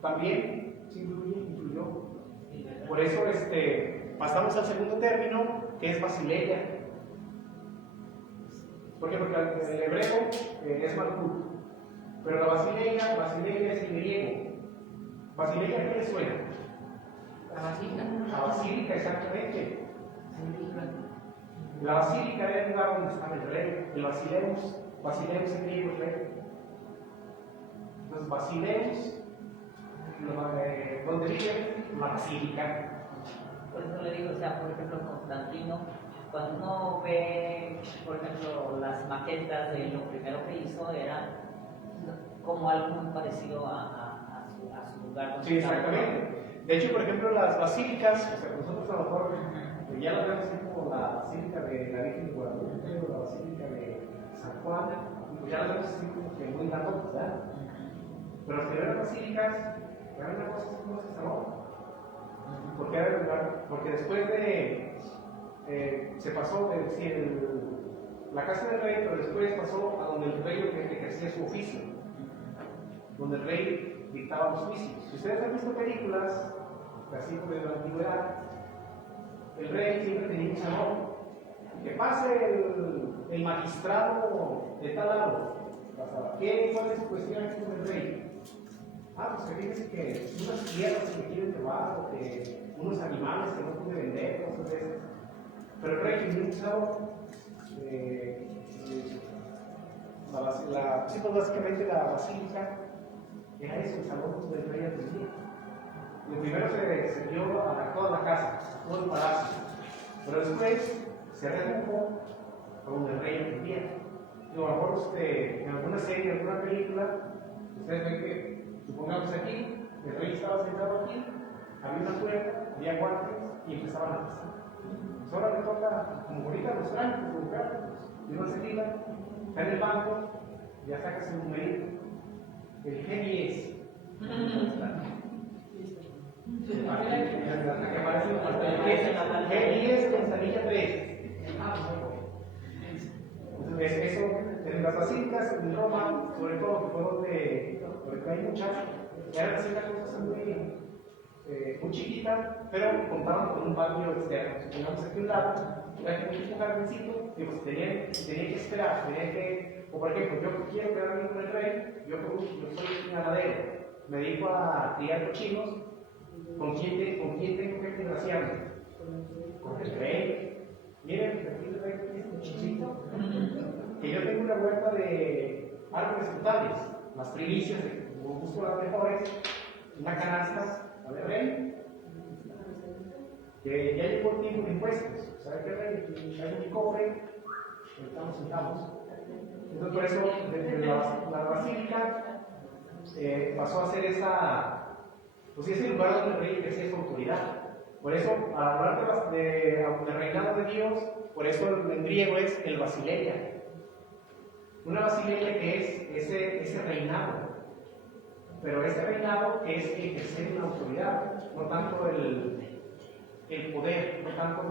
También sí influyó. Sí, ¿verdad? Por eso pasamos al segundo término, que es Basileia. ¿Por qué? Porque el hebreo es Malkut, pero la Basileia es el griego. ¿Basileia qué le suena? La basílica. La basílica, exactamente. La basílica era el lugar donde estaba el rey. El Basileus en griego es rey. Entonces, Basileus, donde vive la basílica. Por eso le digo, o sea, por ejemplo, Constantino, cuando uno ve, por ejemplo, las maquetas de lo primero que hizo, era como algo muy parecido a su lugar. Sí, exactamente. De hecho, por ejemplo, las basílicas, o sea, nosotros a lo mejor ya las vemos así como la basílica de la Virgen de Guadalupe o la basílica de San Juan, pues ya las vemos así como que muy grandotas, ¿verdad? Pero las primeras basílicas eran una cosa así como ese salón. Porque era el lugar, porque después de se pasó de decir la casa del rey, pero después pasó a donde el rey ejercía su oficio, donde el rey dictaba los juicios. Si ustedes han visto películas, así como de la antigüedad, el rey siempre tenía un salón. Que pase el magistrado de tal lado. ¿Cuál es su cuestión aquí con el rey? Pues que fíjense que unas tierras que quieren robar, o que unos animales que no puede vender, cosas de esas. Pero el rey tenía un salón. Sí, pues básicamente la basílica era eso, el salón donde el rey atendía. Lo primero se dio a toda la casa, a todo el palacio, pero después se redujo a donde el rey atendía. A lo mejor en alguna serie, en alguna película, ustedes ven que, supongamos aquí, el rey estaba sentado aquí, había una puerta, había guantes y empezaban a pasar. Pues ahora le toca, como ahorita los francos, y uno se tira, está en el banco, ya saca su numerito. El G10. G10 Manzanilla 3. Entonces, eso en las basílicas en Roma, sobre todo, que fue donde hay muchas, eran así una cosa muy chiquita, pero contaban con un patio externo. Supongamos aquí un lado, era que un jardincito, que pues tenía que esperar, o por ejemplo, yo quiero quedar bien con el rey, yo soy un ganadero, me dedico a criar cochinos, ¿con quién tengo que desgraciarme? Con el rey. Miren, aquí el rey tiene este cochincito, que yo tengo una huerta de árboles frutales, las primicias, busco las mejores, una canasta, a ver, rey, que ya llegó el tiempo de impuestos, ¿sabe qué, rey? Hay un cofre, sentamos. Entonces, por eso, desde la basílica pasó a ser pues ese lugar donde el rey ejercía su autoridad. Por eso, al hablar del reinado de Dios, por eso en griego es el basileia. Una basileia que es ese reinado. Pero ese reinado es ejercer una autoridad, no tanto el poder, no tanto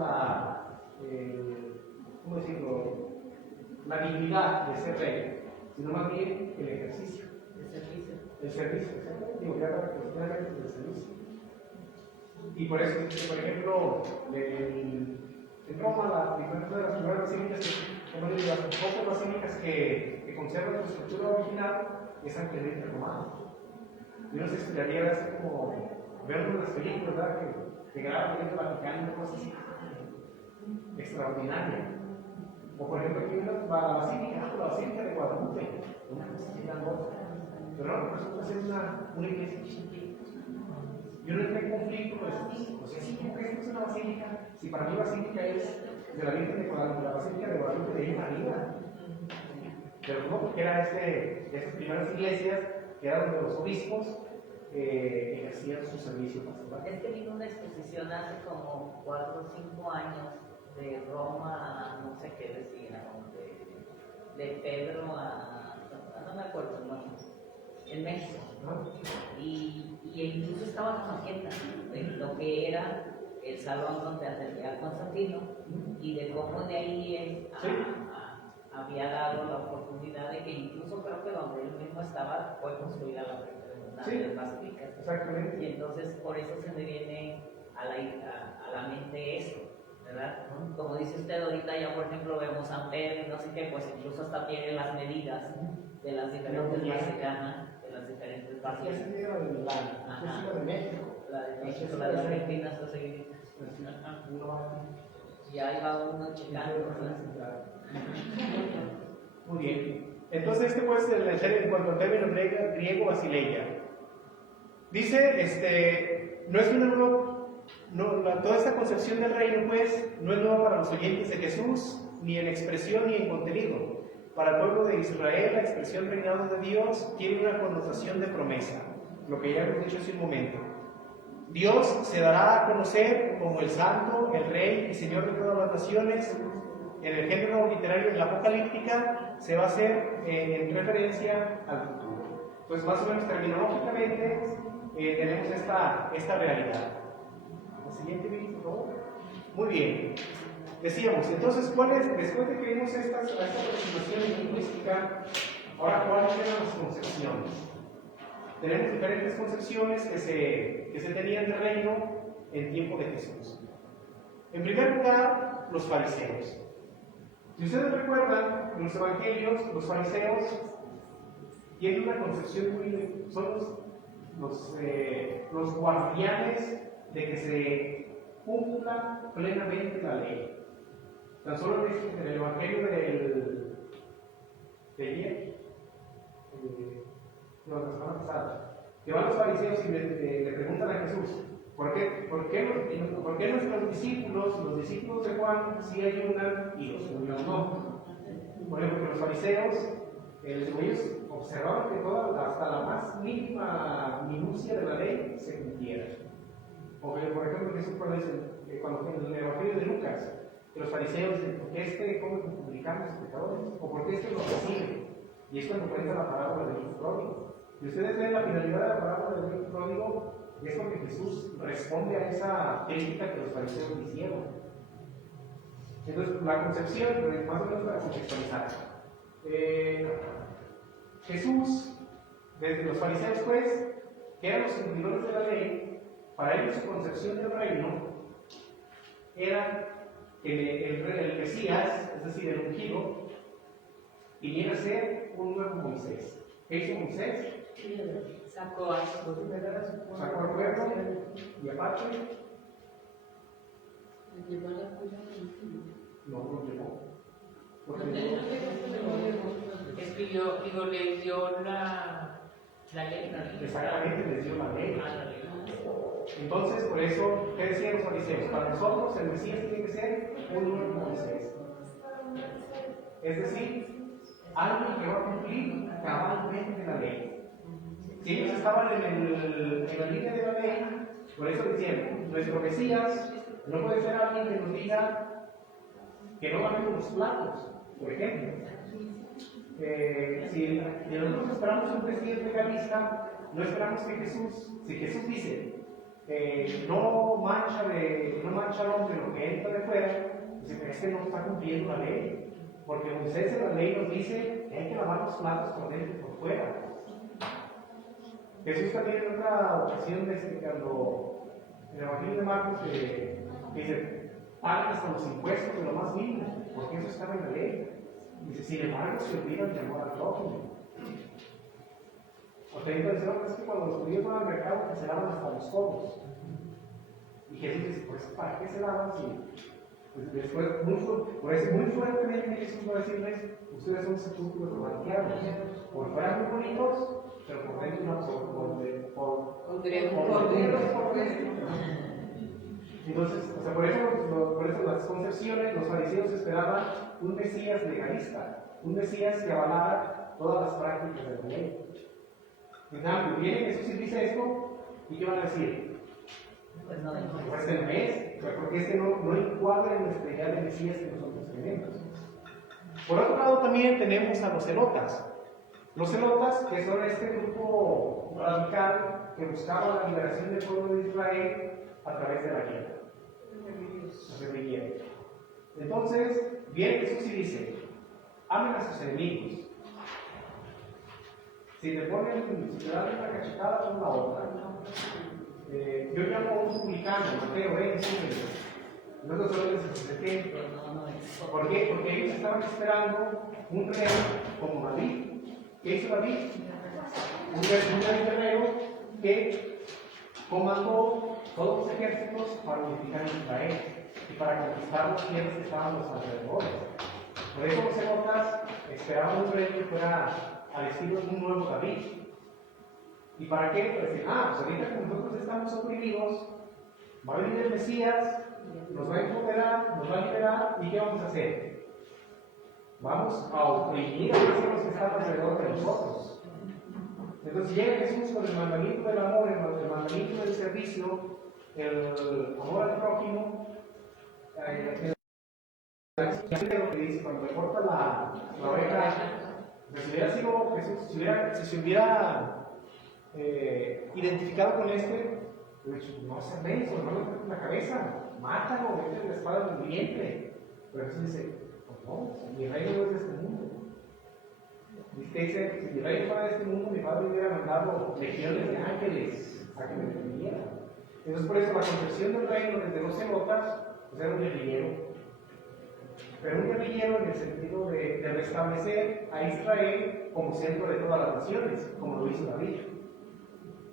¿cómo decirlo? La dignidad de ser rey, sino más bien el ejercicio. El servicio, exactamente. Digo, ya la cuestión del servicio. Y por eso, por ejemplo, en Roma, una de las primeras basílicas como digo, las pocas basílicas que conservan su estructura original es San Clemente Romano. Y uno se esperaría así como ver unas películas, ¿verdad? Que graban el Vaticano, una cosa así extraordinaria. O por ejemplo, aquí la Basílica de Guadalupe, una cosa así grandota. Pero no, resulta ser una iglesia chiquitita. Y uno entra en conflicto, pues, o sea, ¿sí, ¿cómo que esto es una basílica? Si para mí basílica es de la Virgen de Guadalupe, la Basílica de Guadalupe de ahí arriba. Pero no, porque era estas primeras iglesias que eran donde los obispos ejercían su servicio pastoral. Es que vino una exposición hace como 4 o 5 años de Roma, no sé qué decía, de Pedro no me acuerdo, no, en México. Y incluso estaba la maqueta de lo que era el salón donde atendía Constantino y de cómo de ahí había dado la oportunidad de que incluso creo que donde él mismo estaba fue construida una de las basílicas. Exactamente. Y entonces por eso se me viene a la mente eso, ¿verdad? Como dice usted ahorita, ya por ejemplo vemos San Pedro y no sé qué, pues incluso hasta tiene las medidas de las diferentes basílicas, de las diferentes basílicas. Esa era de Milán, esa era de México. La de México, la de Argentina, está seguida. Y ahí va uno checando. Muy bien. Entonces, este puede ser el en cuanto al término griego basileia. Dice, no es toda esta concepción del reino, pues, no es nueva para los oyentes de Jesús, ni en expresión ni en contenido. Para el pueblo de Israel, la expresión reinado de Dios tiene una connotación de promesa, lo que ya hemos dicho hace un momento. Dios se dará a conocer como el Santo, el Rey y Señor de todas las naciones. En el género literario de la apocalíptica se va a hacer en referencia al futuro. Pues más o menos terminológicamente tenemos esta realidad. La siguiente video, por favor. Muy bien. Decíamos, entonces, después de que vimos esta aproximación lingüística, ahora cuáles eran las concepciones? Tenemos diferentes concepciones que se tenían de reino en tiempo de Jesús. En primer lugar, los fariseos. Si ustedes recuerdan, en los evangelios, los fariseos tienen una concepción son los guardianes de que se cumpla plenamente la ley. Tan solo en el evangelio la semana pasada, que van los fariseos y le preguntan a Jesús, ¿por qué nuestros discípulos, los discípulos de Juan, sí ayunan y los judíos no? Por ejemplo, que los fariseos, ellos observaban que hasta la más mínima minucia de la ley se cumpliera. O que, por ejemplo, Jesús cuando en el evangelio de Lucas, que los fariseos dicen, ¿por qué come con publicanos y pecadores? ¿O por qué lo recibe? Y es cuando cuenta la parábola del hijo pródigo. Y ustedes ven la finalidad de la parábola del hijo pródigo, es porque Jesús responde a esa crítica que los fariseos hicieron. Entonces, la concepción, más o menos para contextualizar. Jesús, desde los fariseos, pues, que eran los cumplidores de la ley, para ellos su concepción del reino era que el Mesías, es decir, el ungido, viniera a ser un nuevo Moisés. ¿Qué hizo Moisés? Sacó a Sacó al pueblo y aparte no lo llevó. escribió, les dio la ley. Exactamente, les dio la ley. La ley. Entonces, por eso, ¿qué decían los fariseos? Para nosotros el Mesías tiene que ser un nuevo Moisés. Es decir, alguien que va a cumplir cabalmente la ley. Si ellos estaban en la línea de la ley, por eso decían, nuestro Mesías no puede ser alguien que nos diga que no van los platos, por ejemplo. Si nosotros esperamos un presidente realista, no esperamos que Jesús, si Jesús dice, no mancha al hombre lo que entra de fuera, pues es que no está cumpliendo la ley. Porque Moisés en la ley nos dice que hay que lavar los platos por dentro y por fuera. Jesús también en otra ocasión, cuando en el Evangelio de Marcos dice, pagan hasta los impuestos de lo más mínimo, porque eso estaba en la ley. Dice, sin embargo, se olvidan de amor al prójimo. O te digo, es que cuando los judíos van al mercado, que se lavan hasta los codos. Y Jesús dice, pues, ¿para qué se lavan si? Pues después, por eso muy fuertemente Jesús va a decirles, ustedes son sepulcros blanqueados. Por fuera muy bonitos, pero por dentro no, por dentro. Entonces, o sea, por eso las concepciones, los fariseos esperaban un Mesías legalista, un Mesías que avalara todas las prácticas de la ley. En cambio, viene Jesús y dice esto, ¿y qué van a decir? Pues no, Pues el mes, porque este no encuadra en nuestra idea de Mesías que nosotros tenemos. Por otro lado, también tenemos a los celotas. Los celotas, que son este grupo radical que buscaba la liberación del pueblo de Israel a través de la guerra. Los guerrilleros. Entonces, viene Jesús y dice: amen a sus enemigos. Si te dan una cachetada, pon la otra. Yo llamo a un publicano, Mateo, sígueme. Nosotros solo les acerqué. ¿Por qué? Porque ellos estaban esperando un rey como David. ¿Qué hizo David? Un rey guerrero que comandó todos los ejércitos para unificar Israel y para conquistar los tierras que estaban a los alrededores. Por eso los celotas esperaban un rey que fuera al estilo de un nuevo David. ¿Y para qué? Pues decir, pues ahorita que nosotros estamos oprimidos, va a venir el Mesías, nos va a empoderar, nos va a liberar, ¿y qué vamos a hacer? Vamos a oprimir a los que están alrededor de nosotros. Entonces llega Jesús con el mandamiento del amor, el mandamiento del servicio, el amor al prójimo, lo que dice, cuando le corta la oreja, pues si hubiera sido Jesús, si se hubiera identificado con no se menso, no le cortes la cabeza, mátalo, métele la espada en el vientre. Pero Jesús dice, pues no, mi reino no es de este mundo. Dice, si mi reino fuera de este mundo, mi padre hubiera mandado legiones de ángeles a que me defendieran. Entonces, por eso la concepción del reino desde los celotas, pues era un guerrillero. Pero un guerrillero en el sentido de restablecer a Israel como centro de todas las naciones, como lo hizo David.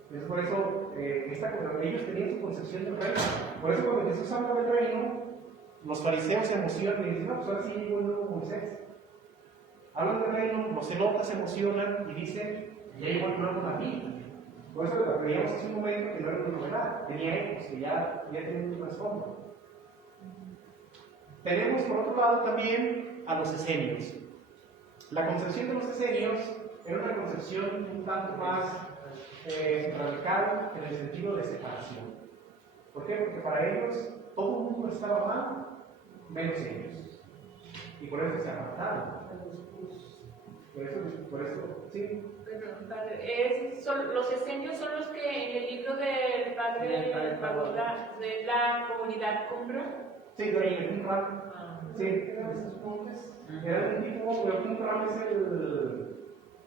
Entonces, por eso, ellos tenían su concepción del reino. Por eso, cuando Jesús habla del reino, los fariseos se emocionan y dicen, no, pues ahora sí llegó el nuevo Moisés. Hablan del reino, los celotas se emocionan y dicen, ya llegó el nuevo David. Por eso lo creíamos hace un momento que no era una novedad, tenía ecos, que ya tenían un trasfondo. Tenemos por otro lado también a los esenios. La concepción de los esenios era una concepción un tanto más radical en el sentido de separación. ¿Por qué? Porque para ellos todo el mundo estaba mal, menos ellos. Y por eso se apartaron. Por eso, sí. Los esenios son los que en el libro del padre de la comunidad Qumran. Sí, de Qumran. Sí, era un tipo, Qumran es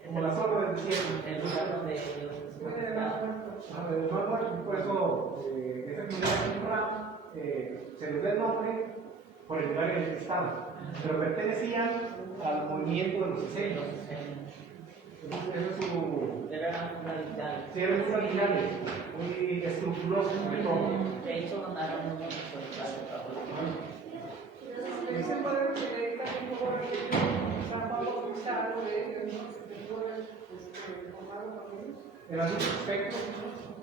como la zona del desierto. El lugar de Dios. Por eso, esta comunidad Qumran se les da el nombre por el lugar en el que estaban, pero pertenecían al movimiento de los esenios. Eran radicales. Sí, eran muy radicales, muy escrupulosos sobre todo. De hecho, donaron mucho a Ese puede tener también un poco de San Pablo Cruzado de ellos, ¿no? Que después formaron familias. En algunos aspectos,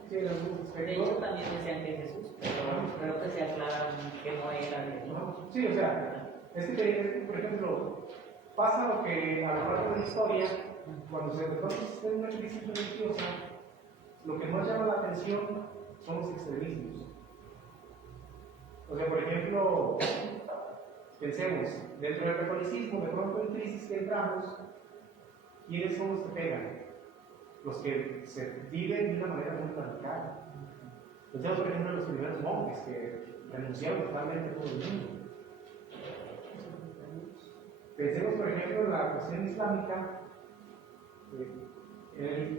sí, en algunos aspectos. De hecho, también decían que Jesús, pero creo que se aclaran que no era de Jesús. Sí, o sea, es que, por ejemplo, pasa lo que a lo largo de la historia, cuando se reconoce una crisis religiosa, lo que más llama la atención son los extremismos. O sea, por ejemplo, pensemos, dentro del catolicismo, de pronto en crisis que entramos, ¿quiénes son los que pegan? Los que se viven de una manera muy radical. Pensemos, por ejemplo, en los primeros monjes que renunciaron totalmente a todo el mundo. Pensemos, por ejemplo, en la cuestión islámica.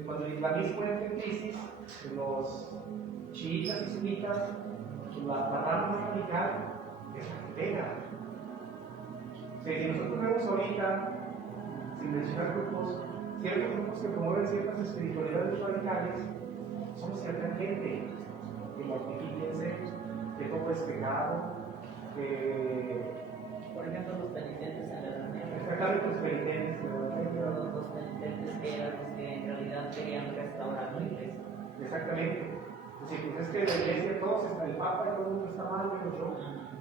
Cuando el islamismo entra en crisis, los chiitas y sunitas, la rama más radical es la que pega. O sea, si nosotros vemos ahorita sin mencionar grupos, ciertos grupos que promueven ciertas espiritualidades radicales, son los que atraen gente, que mortifíquense, que todo es pecado, que Por ejemplo, los penitentes en la Edad Media. exactamente los penitentes, Los penitentes que eran los que en realidad querían restaurar la iglesia. exactamente. Es decir, pues es que la iglesia, todos está, el Papa y todo el mundo está mal, pero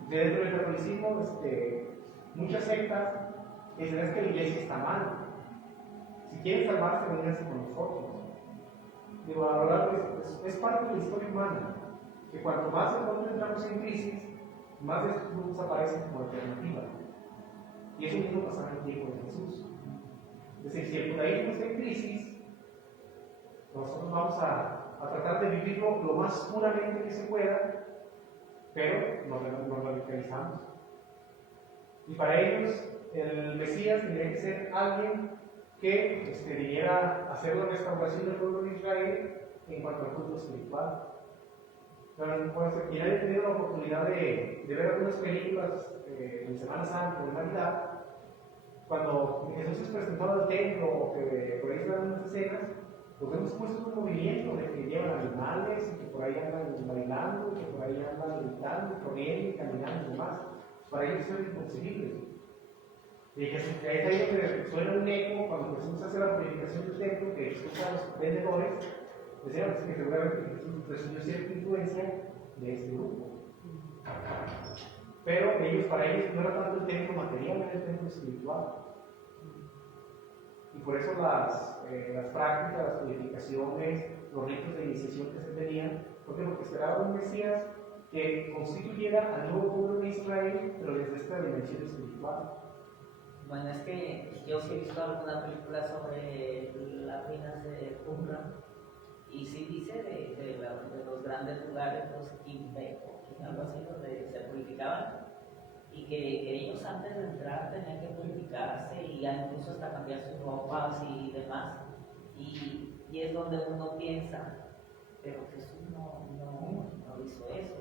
dentro del catolicismo, muchas sectas dicen es que la iglesia está mal. Si quieren salvarse, vénganse con nosotros. Digo, a lo largo es parte de la historia humana, que cuanto más nosotros entramos en crisis, más de estos grupos aparecen como alternativa. Y eso mismo pasaba en el tiempo de Jesús. Es decir, si el judaísmo está en crisis, nosotros vamos a tratar de vivirlo lo más puramente que se pueda, pero nos radicalizamos. Y para ellos, el Mesías tendría que ser alguien que viniera a hacer la restauración del pueblo de Israel en cuanto al culto espiritual. Bueno, quien haya tenido la oportunidad de ver algunas películas en Semana Santa o en Navidad, cuando Jesús es presentado al templo o que por ahí se dan unas escenas, pues hemos puesto un movimiento de que llevan animales y que por ahí andan bailando, y que por ahí andan gritando, corriendo y caminando y demás. Para ellos eso es inconcebible. Y que es ahí donde suena un eco cuando Jesús hace la purificación del templo, que escucha a los vendedores, decían que seguramente Jesús recibió cierta influencia de este grupo. Pero para ellos no era tanto el templo material, era el templo espiritual. Y por eso las prácticas, las purificaciones, los ritos de iniciación que se tenían, porque esperaban un Mesías que constituyera al nuevo pueblo de Israel, pero desde esta dimensión espiritual. Bueno, es que yo sí he visto alguna película sobre las ruinas de Qumran y sí dice de los grandes lugares, los Kimbe, algo así, donde se purificaban y que ellos antes de entrar tenían que purificarse y incluso hasta cambiar sus ropas y demás. Y es donde uno piensa, pero Jesús no hizo eso.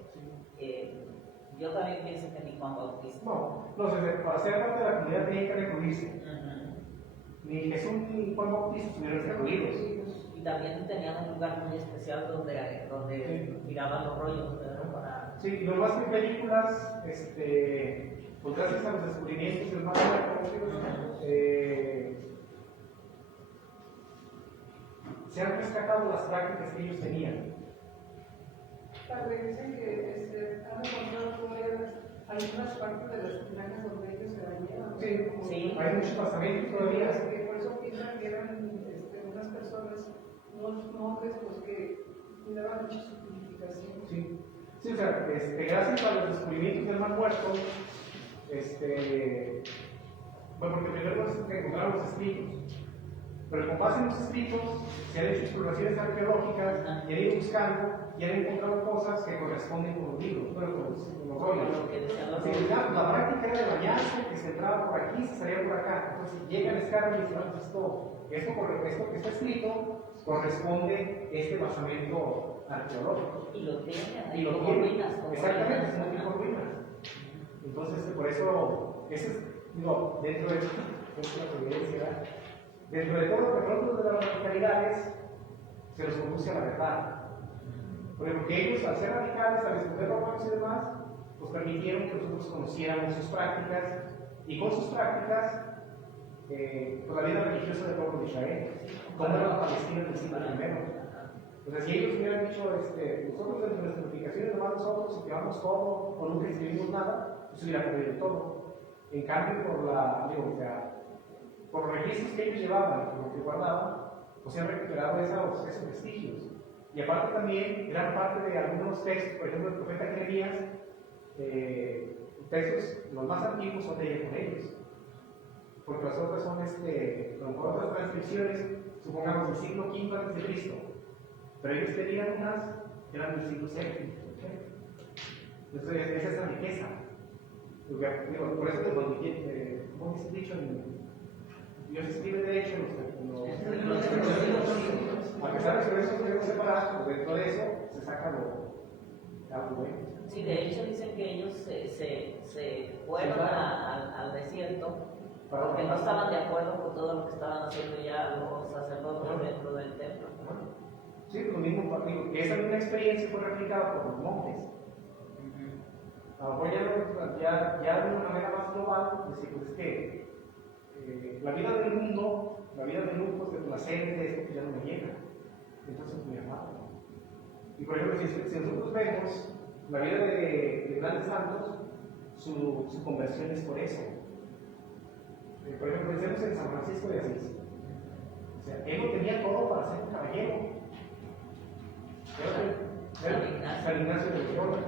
Yo también pienso que ni Juan Bautista. No, para ser parte de la comunidad tenía que recluirse. Ni Jesús ni Juan Bautista estuvieron recluidos. Y también tenían un lugar muy especial donde tiraban los rollos, ¿verdad? Para... Sí, y lo más que en películas, pues gracias a los descubrimientos del mar Muerto, se han rescatado las prácticas que ellos tenían. También dicen que han encontrado todavía algunas partes de las pirañas donde ellos se bañaban. Sí. Hay muchos pasamientos todavía. Por eso piensan que eran unas personas, unos monjes, pues que daban mucha su purificación. Sí, o sea, gracias a los descubrimientos del mar Muerto, bueno, porque primero se encontraron los escritos, pero con base en los escritos se han hecho exploraciones arqueológicas y han ido buscando y han encontrado cosas que corresponden con los libros, bueno, con los rollos. Sí, la práctica era de bañarse, que se entraba por aquí, se salía por acá. Entonces llegan, escarban y dicen, esto que está escrito corresponde a este basamento arqueológico. Y lo tienen, Y lo como tienen. ruinas. Como Exactamente, ruinas. son tipo ruinas. Entonces, por eso, dentro de la providencia, dentro de todo lo que pronto de las radicalidades, se los conduce a la verdad. Porque ellos, al ser radicales, al esconder los romanos y demás, pues permitieron que nosotros conociéramos sus prácticas y con sus prácticas, pues la vida religiosa del pueblo de Israel, cómo era la Palestina del siglo I. Entonces, si ellos hubieran dicho, nosotros dentro de nuestras purificaciones nomás nosotros, si llevamos todo o nunca escribimos nada, pues hubiera perdido todo. En cambio, por los registros que ellos llevaban, por lo que guardaban, pues se han recuperado esos vestigios. Y aparte también, gran parte de algunos textos, por ejemplo, el profeta Jeremías, textos, los más antiguos son de ellos con ellos. Porque las otras son, con otras transcripciones, supongamos del siglo V a.C. Pero ellos tenían unas que eran del siglo VII. Entonces, esa es la riqueza. Por eso, como dice dicho, Dios escribe de hecho a pesar de que eso se debe separar, pues dentro de eso se saca algo bueno. Sí, de hecho dicen que ellos se fueron al desierto Porque no estaban de acuerdo con todo lo que estaban haciendo ya los sacerdotes dentro del templo. Sí, pues lo mismo, digo, que esa misma experiencia fue replicada por los monjes. A lo mejor ya de una manera más global, decir, pues es que la vida del mundo, la vida de grupos, de placeres, de esto que ya no me llega. Entonces es muy amado. Y por ejemplo, si nosotros vemos la vida de grandes santos, su conversión es por eso. Por ejemplo, pensemos en San Francisco de Asís. O sea, él lo tenía todo para ser un caballero. San Ignacio de Loyola.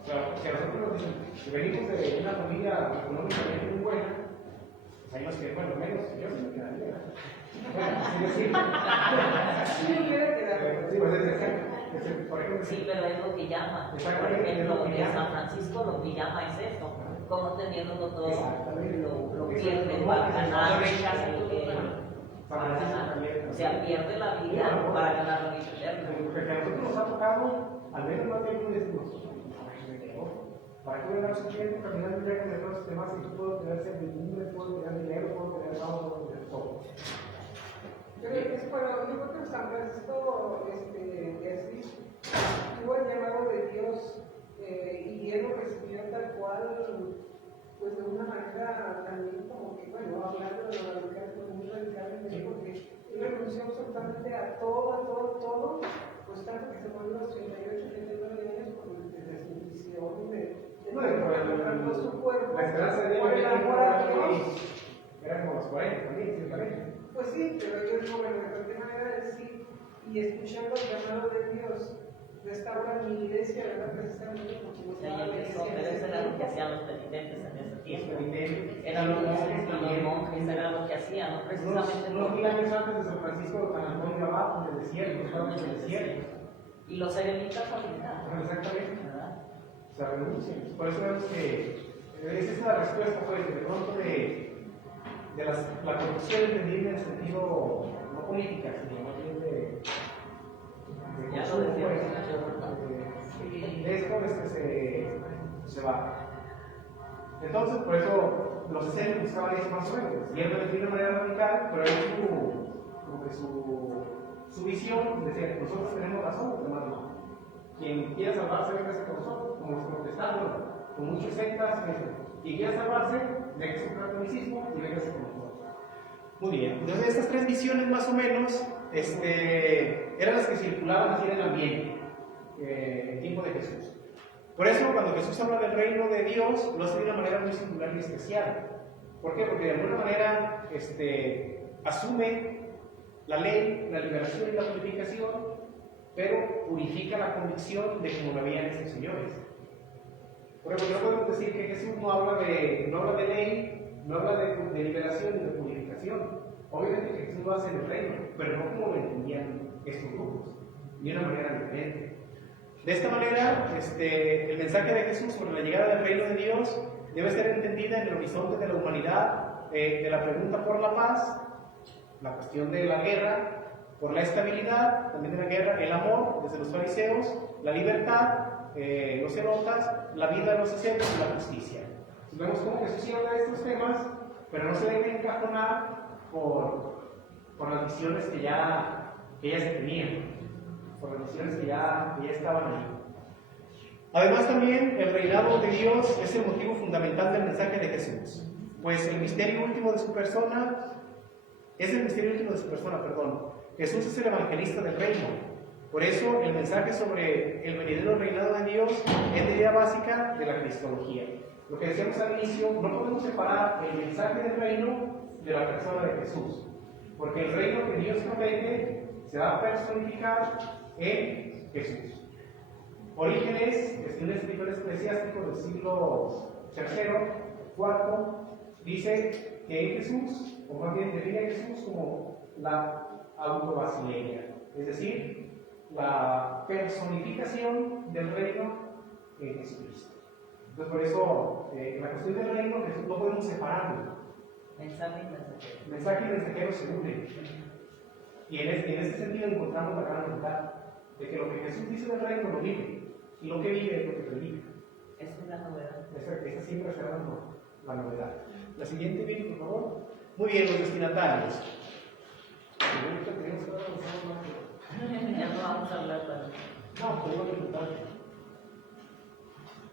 O sea, si a nosotros nos dicen que venimos de una familia económicamente muy buena, pues hay los que, bueno, menos, yo sí me quedaría. Bueno, sí, sí. Sí, me hubiera quedado. Sí, pues por ejemplo, Sí, pero es lo que llama. Por Exactamente, ejemplo, es lo que de llama. San Francisco lo que llama es esto. Como teniéndolo todo, Exactamente. lo Eso, pierde los para monjes, ganar, los para Francisco ganar. también. O sea, pierde la vida para ganar la vida eterna. Porque a nosotros nos ha tocado, al menos más de uno de nosotros, ¿para qué voy a andar sufriendo, caminando ya con todos los demás? Y puedo tener servidumbre, puedo tener dinero, puedo tener trabajo, puedo tener todo. Pero yo creo que San Francisco de Asís tuvo el llamado de Dios y él lo recibió tal cual, pues de una manera también como que, bueno, hablando de lo radical, pues muy radicalmente, porque él renunció absolutamente a todo, pues tanto que se murió a los 88, 89 años por la simplicidad de su cuerpo, La esperanza de por el amor a Dios. Era como los 40 también, ciertamente. Pues sí, pero yo digo, bueno, de cualquier manera decir, y escuchando el llamado de Dios, restaura mi iglesia, ¿verdad? Precisamente porque no O sea, estaba ya la empezó, iglesia. pero eso era lo que hacían los penitentes en ese tiempo. Penitentes, Eran los monjes también. era lo que hacían, no precisamente Unos 1000 años antes de San Francisco de San Antonio de Abad, en el desierto, estaban en el desierto. Y los eremitas también. Exactamente. ¿Verdad? Se renuncian. Por eso vemos que esa es la respuesta, pues, de pronto de la corrupción entendida en el sentido no política, sino más bien de Ya lo consumo, decía, pues, de esto se va. Entonces, por eso los esenios buscaban eso más o menos. Ciertamente de una manera radical, pero ahí su visión decía: nosotros tenemos razón, los demás no. Quien quiera salvarse, venga con nosotros, como los protestantes, con muchas sectas. Quien quiera salvarse, deje su catolicismo y venga con nosotros. Muy bien, entonces estas tres visiones más o menos eran las que circulaban así en el ambiente en tiempo de Jesús. Por eso cuando Jesús habla del reino de Dios, lo hace de una manera muy singular y especial. ¿Por qué? Porque de alguna manera asume la ley, la liberación y la purificación, pero purifica la convicción de cómo la veían estos señores. Por ejemplo, no podemos decir que Jesús no habla de ley, no habla de liberación y de purificación. Obviamente que Jesús lo hace en el reino, pero no como lo entendían estos grupos, de una manera diferente. De esta manera, el mensaje de Jesús sobre la llegada del reino de Dios debe ser entendida en el horizonte de la humanidad, de la pregunta por la paz, la cuestión de la guerra, por la estabilidad, también de la guerra, el amor, desde los fariseos, la libertad, los celotas, la vida de los ascetas y la justicia. Entonces, vemos cómo Jesús habla de estos temas, pero no se deja encajonar por las visiones que ya se tenían, por las visiones que ya estaban ahí. Además también el reinado de Dios es el motivo fundamental del mensaje de Jesús, pues el misterio último de su persona Jesús es el evangelista del reino. Por eso el mensaje sobre el venidero reinado de Dios es la idea básica de la cristología. Lo que decíamos al inicio, no podemos separar el mensaje del reino de la persona de Jesús, porque el reino que Dios promete se va a personificar en Jesús. Orígenes, un escritor eclesiástico del siglo III, IV, dice que en Jesús, o más bien define a Jesús como la autobasileia, es decir, la personificación del reino en Jesucristo. Entonces, por eso, la cuestión del reino, Jesús no podemos separarlo. Mensaje y mensajero. Mensaje y mensajero se unen. Y en este sentido encontramos la gran verdad de que lo que Jesús dice del reino lo vive, y lo que vive es lo que predica. Es una novedad. Esa siempre será la novedad. La siguiente, Vic, por favor. Muy bien, los destinatarios. Ya no vamos a hablar para No, pues voy a intentar.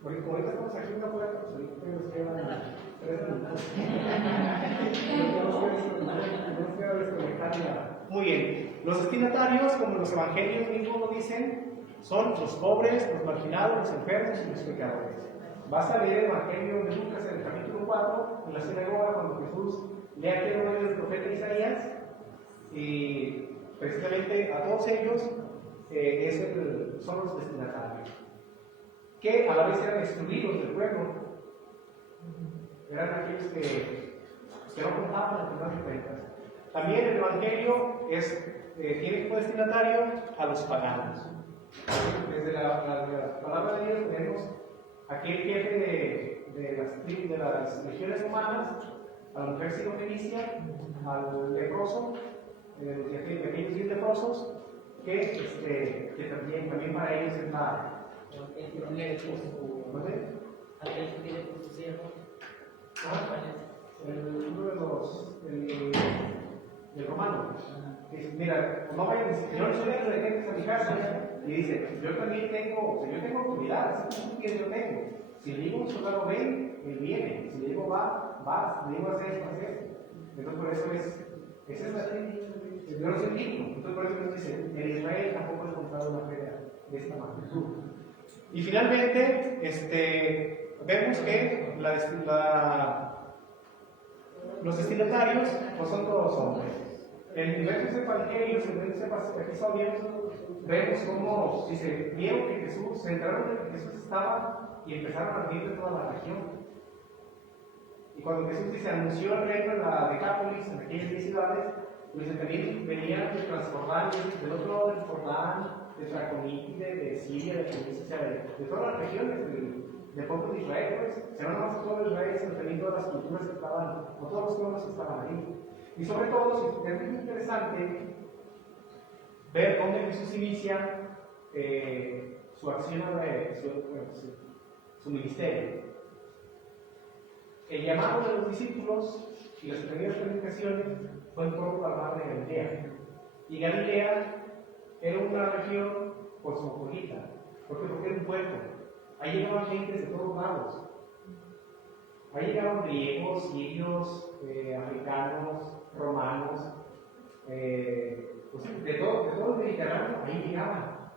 Porque como ahorita estamos aquí en una puerta, pues ahorita nos quedan 3 minutos. Muy bien. Los destinatarios, como los evangelios mismos lo dicen, son los pobres, los marginados, los enfermos y los pecadores. Vas a leer el evangelio de Lucas en el capítulo 4, en la sinagoga, cuando Jesús lee aquel rollo del profeta Isaías, y precisamente a todos ellos son los destinatarios, que a la vez eran excluidos del pueblo. Eran aquellos que no contaban al final de cuentas. También el evangelio tiene como destinatario a los paganos. Desde la palabra de Dios tenemos aquel jefe de las legiones romanas, a la mujer sirofenicia, al leproso, de aquellos 10 leprosos, que también para ellos es la. aquel que tiene por su siervo. El romano. Mira, no vayan a decir, yo no soy de repente a mi casa y dice, yo también tengo autoridad, así como tú quieres, yo tengo. Si le digo a un soldado ven, él viene. Si le digo va, si le digo hacer esto, hacer. Entonces por eso esa es la ley. Yo no soy digno. Entonces por eso nos dice, en Israel tampoco he encontrado una fe de esta magnitud. Y finalmente, vemos que los destinatarios pues son todos hombres. En diversos evangelios, en diversos episodios, vemos cómo si se vieron que Jesús, se enteraron de que Jesús estaba y empezaron a venir de toda la región. Y cuando Jesús dice, anunció el reino en la Decápolis, en aquellas 10 ciudades, pues también venían de Transjordán, del otro lado del Jordán, de Traconite, de Siria, de Fenicia, o sea, de todas las regiones del pueblo de Israel, pues, se no más todo Israel, sino también todas las culturas que estaban, o todos los pueblos que estaban ahí. Y sobre todo, es muy interesante ver dónde Jesús inicia su acción, su ministerio. El llamado de los discípulos y las primeras predicaciones fue en torno al mar de Galilea. Y Galilea era una región cosmopolita. ¿Por qué? Porque era un puerto. Ahí llegaban gentes de todos lados. Ahí llegaban griegos, sirios, africanos, romanos, pues, de todo el Mediterráneo, ahí llegaban.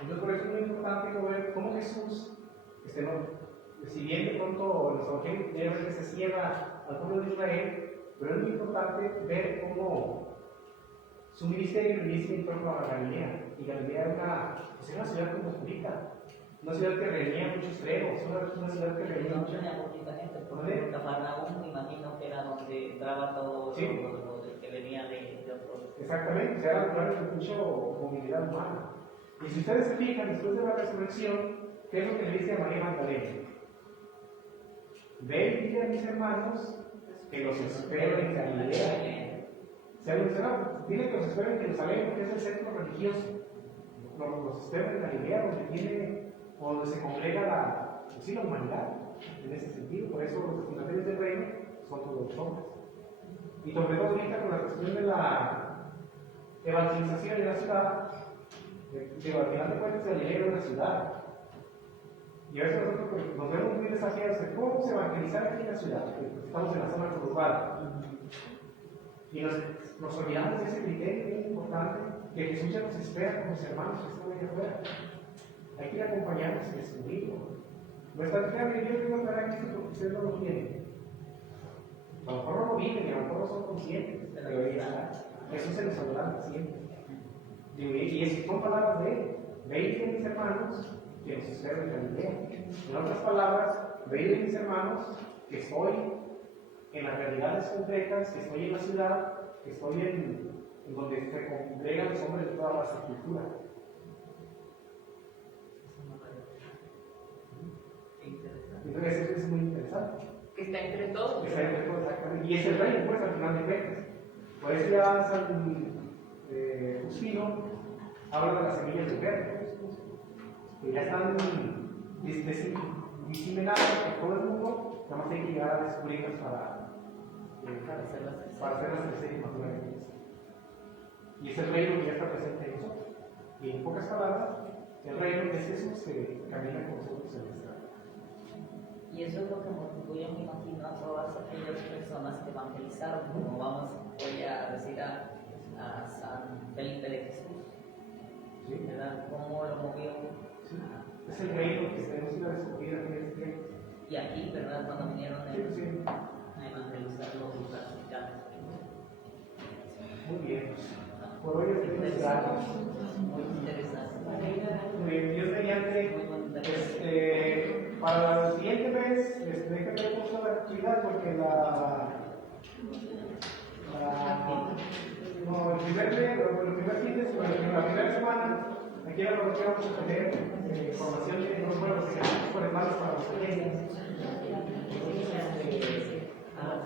Entonces, por eso es muy importante ver cómo Jesús, si bien de pronto en los evangelios se cierra al pueblo de Israel, pero es muy importante ver cómo su ministerio inicia en torno a Galilea. Y Galilea era una ciudad cosmopolita. Una ciudad que reunía muchos tribus, una ciudad que reunía No tenía poquita gente, porque Cafarnaúm me imagino que era donde entraba todo sí. los que venía de otros. Exactamente, o sea, era lugares de mucha movilidad humana. Y si ustedes se fijan, después de la resurrección, ¿qué es lo que le dice a María Magdalena? Ve y dile a mis hermanos que los espero en Galilea. Se menciona, dile que los espero en Jerusalén, porque es el centro religioso. Los espero en Galilea, donde se congrega la humanidad, en ese sentido. Por eso los destinatarios del reino son todos los hombres. Y sobre todo ahorita con la cuestión de la evangelización en la ciudad, al final de cuentas Galilea era una ciudad. Y a veces nosotros nos vemos muy desafiados de cómo se evangelizar aquí en la ciudad, porque estamos en la zona conurbada. Y nos olvidamos de ese criterio muy importante, que Jesús ya nos espera como los hermanos que están allá afuera. Hay que ir acompañarnos en ese camino. Nuestra tierra de Dios no estará aquí porque ustedes no lo tienen. A lo mejor no lo viven y a lo mejor no son conscientes, pero Jesús se les hablará siempre. Y esas son palabras de Él. Veis, mis hermanos, que nos espero en Galilea. En otras palabras, veis, mis hermanos, que estoy en las realidades concretas, que estoy en la ciudad, que estoy en donde se congregan los hombres de todas las culturas. Entonces eso es muy interesante. Que está entre todos. Está entre todos, exactamente. Y es el reino, pues, al final de cuentas. Por eso ya San Justino habla de las semillas de mujer, que ya están diseminadas por todo el mundo, nada más hay que llegar a descubrirlas para hacer las tercera y madura en Cristo. Y es el reino que ya está presente en nosotros. Y en pocas palabras, el reino es Jesús que camina con nosotros en nuestra vida. Y eso es lo que motivó, yo me imagino, a todas aquellas personas que evangelizaron, como voy a decir a San Felipe de Jesús, ¿Sí? ¿verdad? Cómo lo movió. Sí. Es el reino que tenemos que descubrir aquí en este tiempo. Y aquí, ¿verdad? Cuando vinieron Sí, sí. a evangelizar los mexicanos. Muy bien. Por hoy es gracias. Muy interesante. Muy bien. Dios mediante. Muy bonita. Para el siguiente mes, déjenme ver cómo está la actividad porque el primer fin de semana, la primera semana, aquí en la parroquia vamos a tener formación de los buenos ejercicios por hermanos para los pequeños.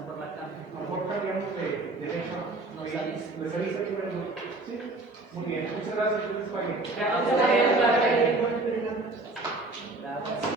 Por la cama. A lo mejor cambiamos de hecho. Nos avisa. Les avisa que bueno. Sí, muy bien. Muchas gracias. Gracias.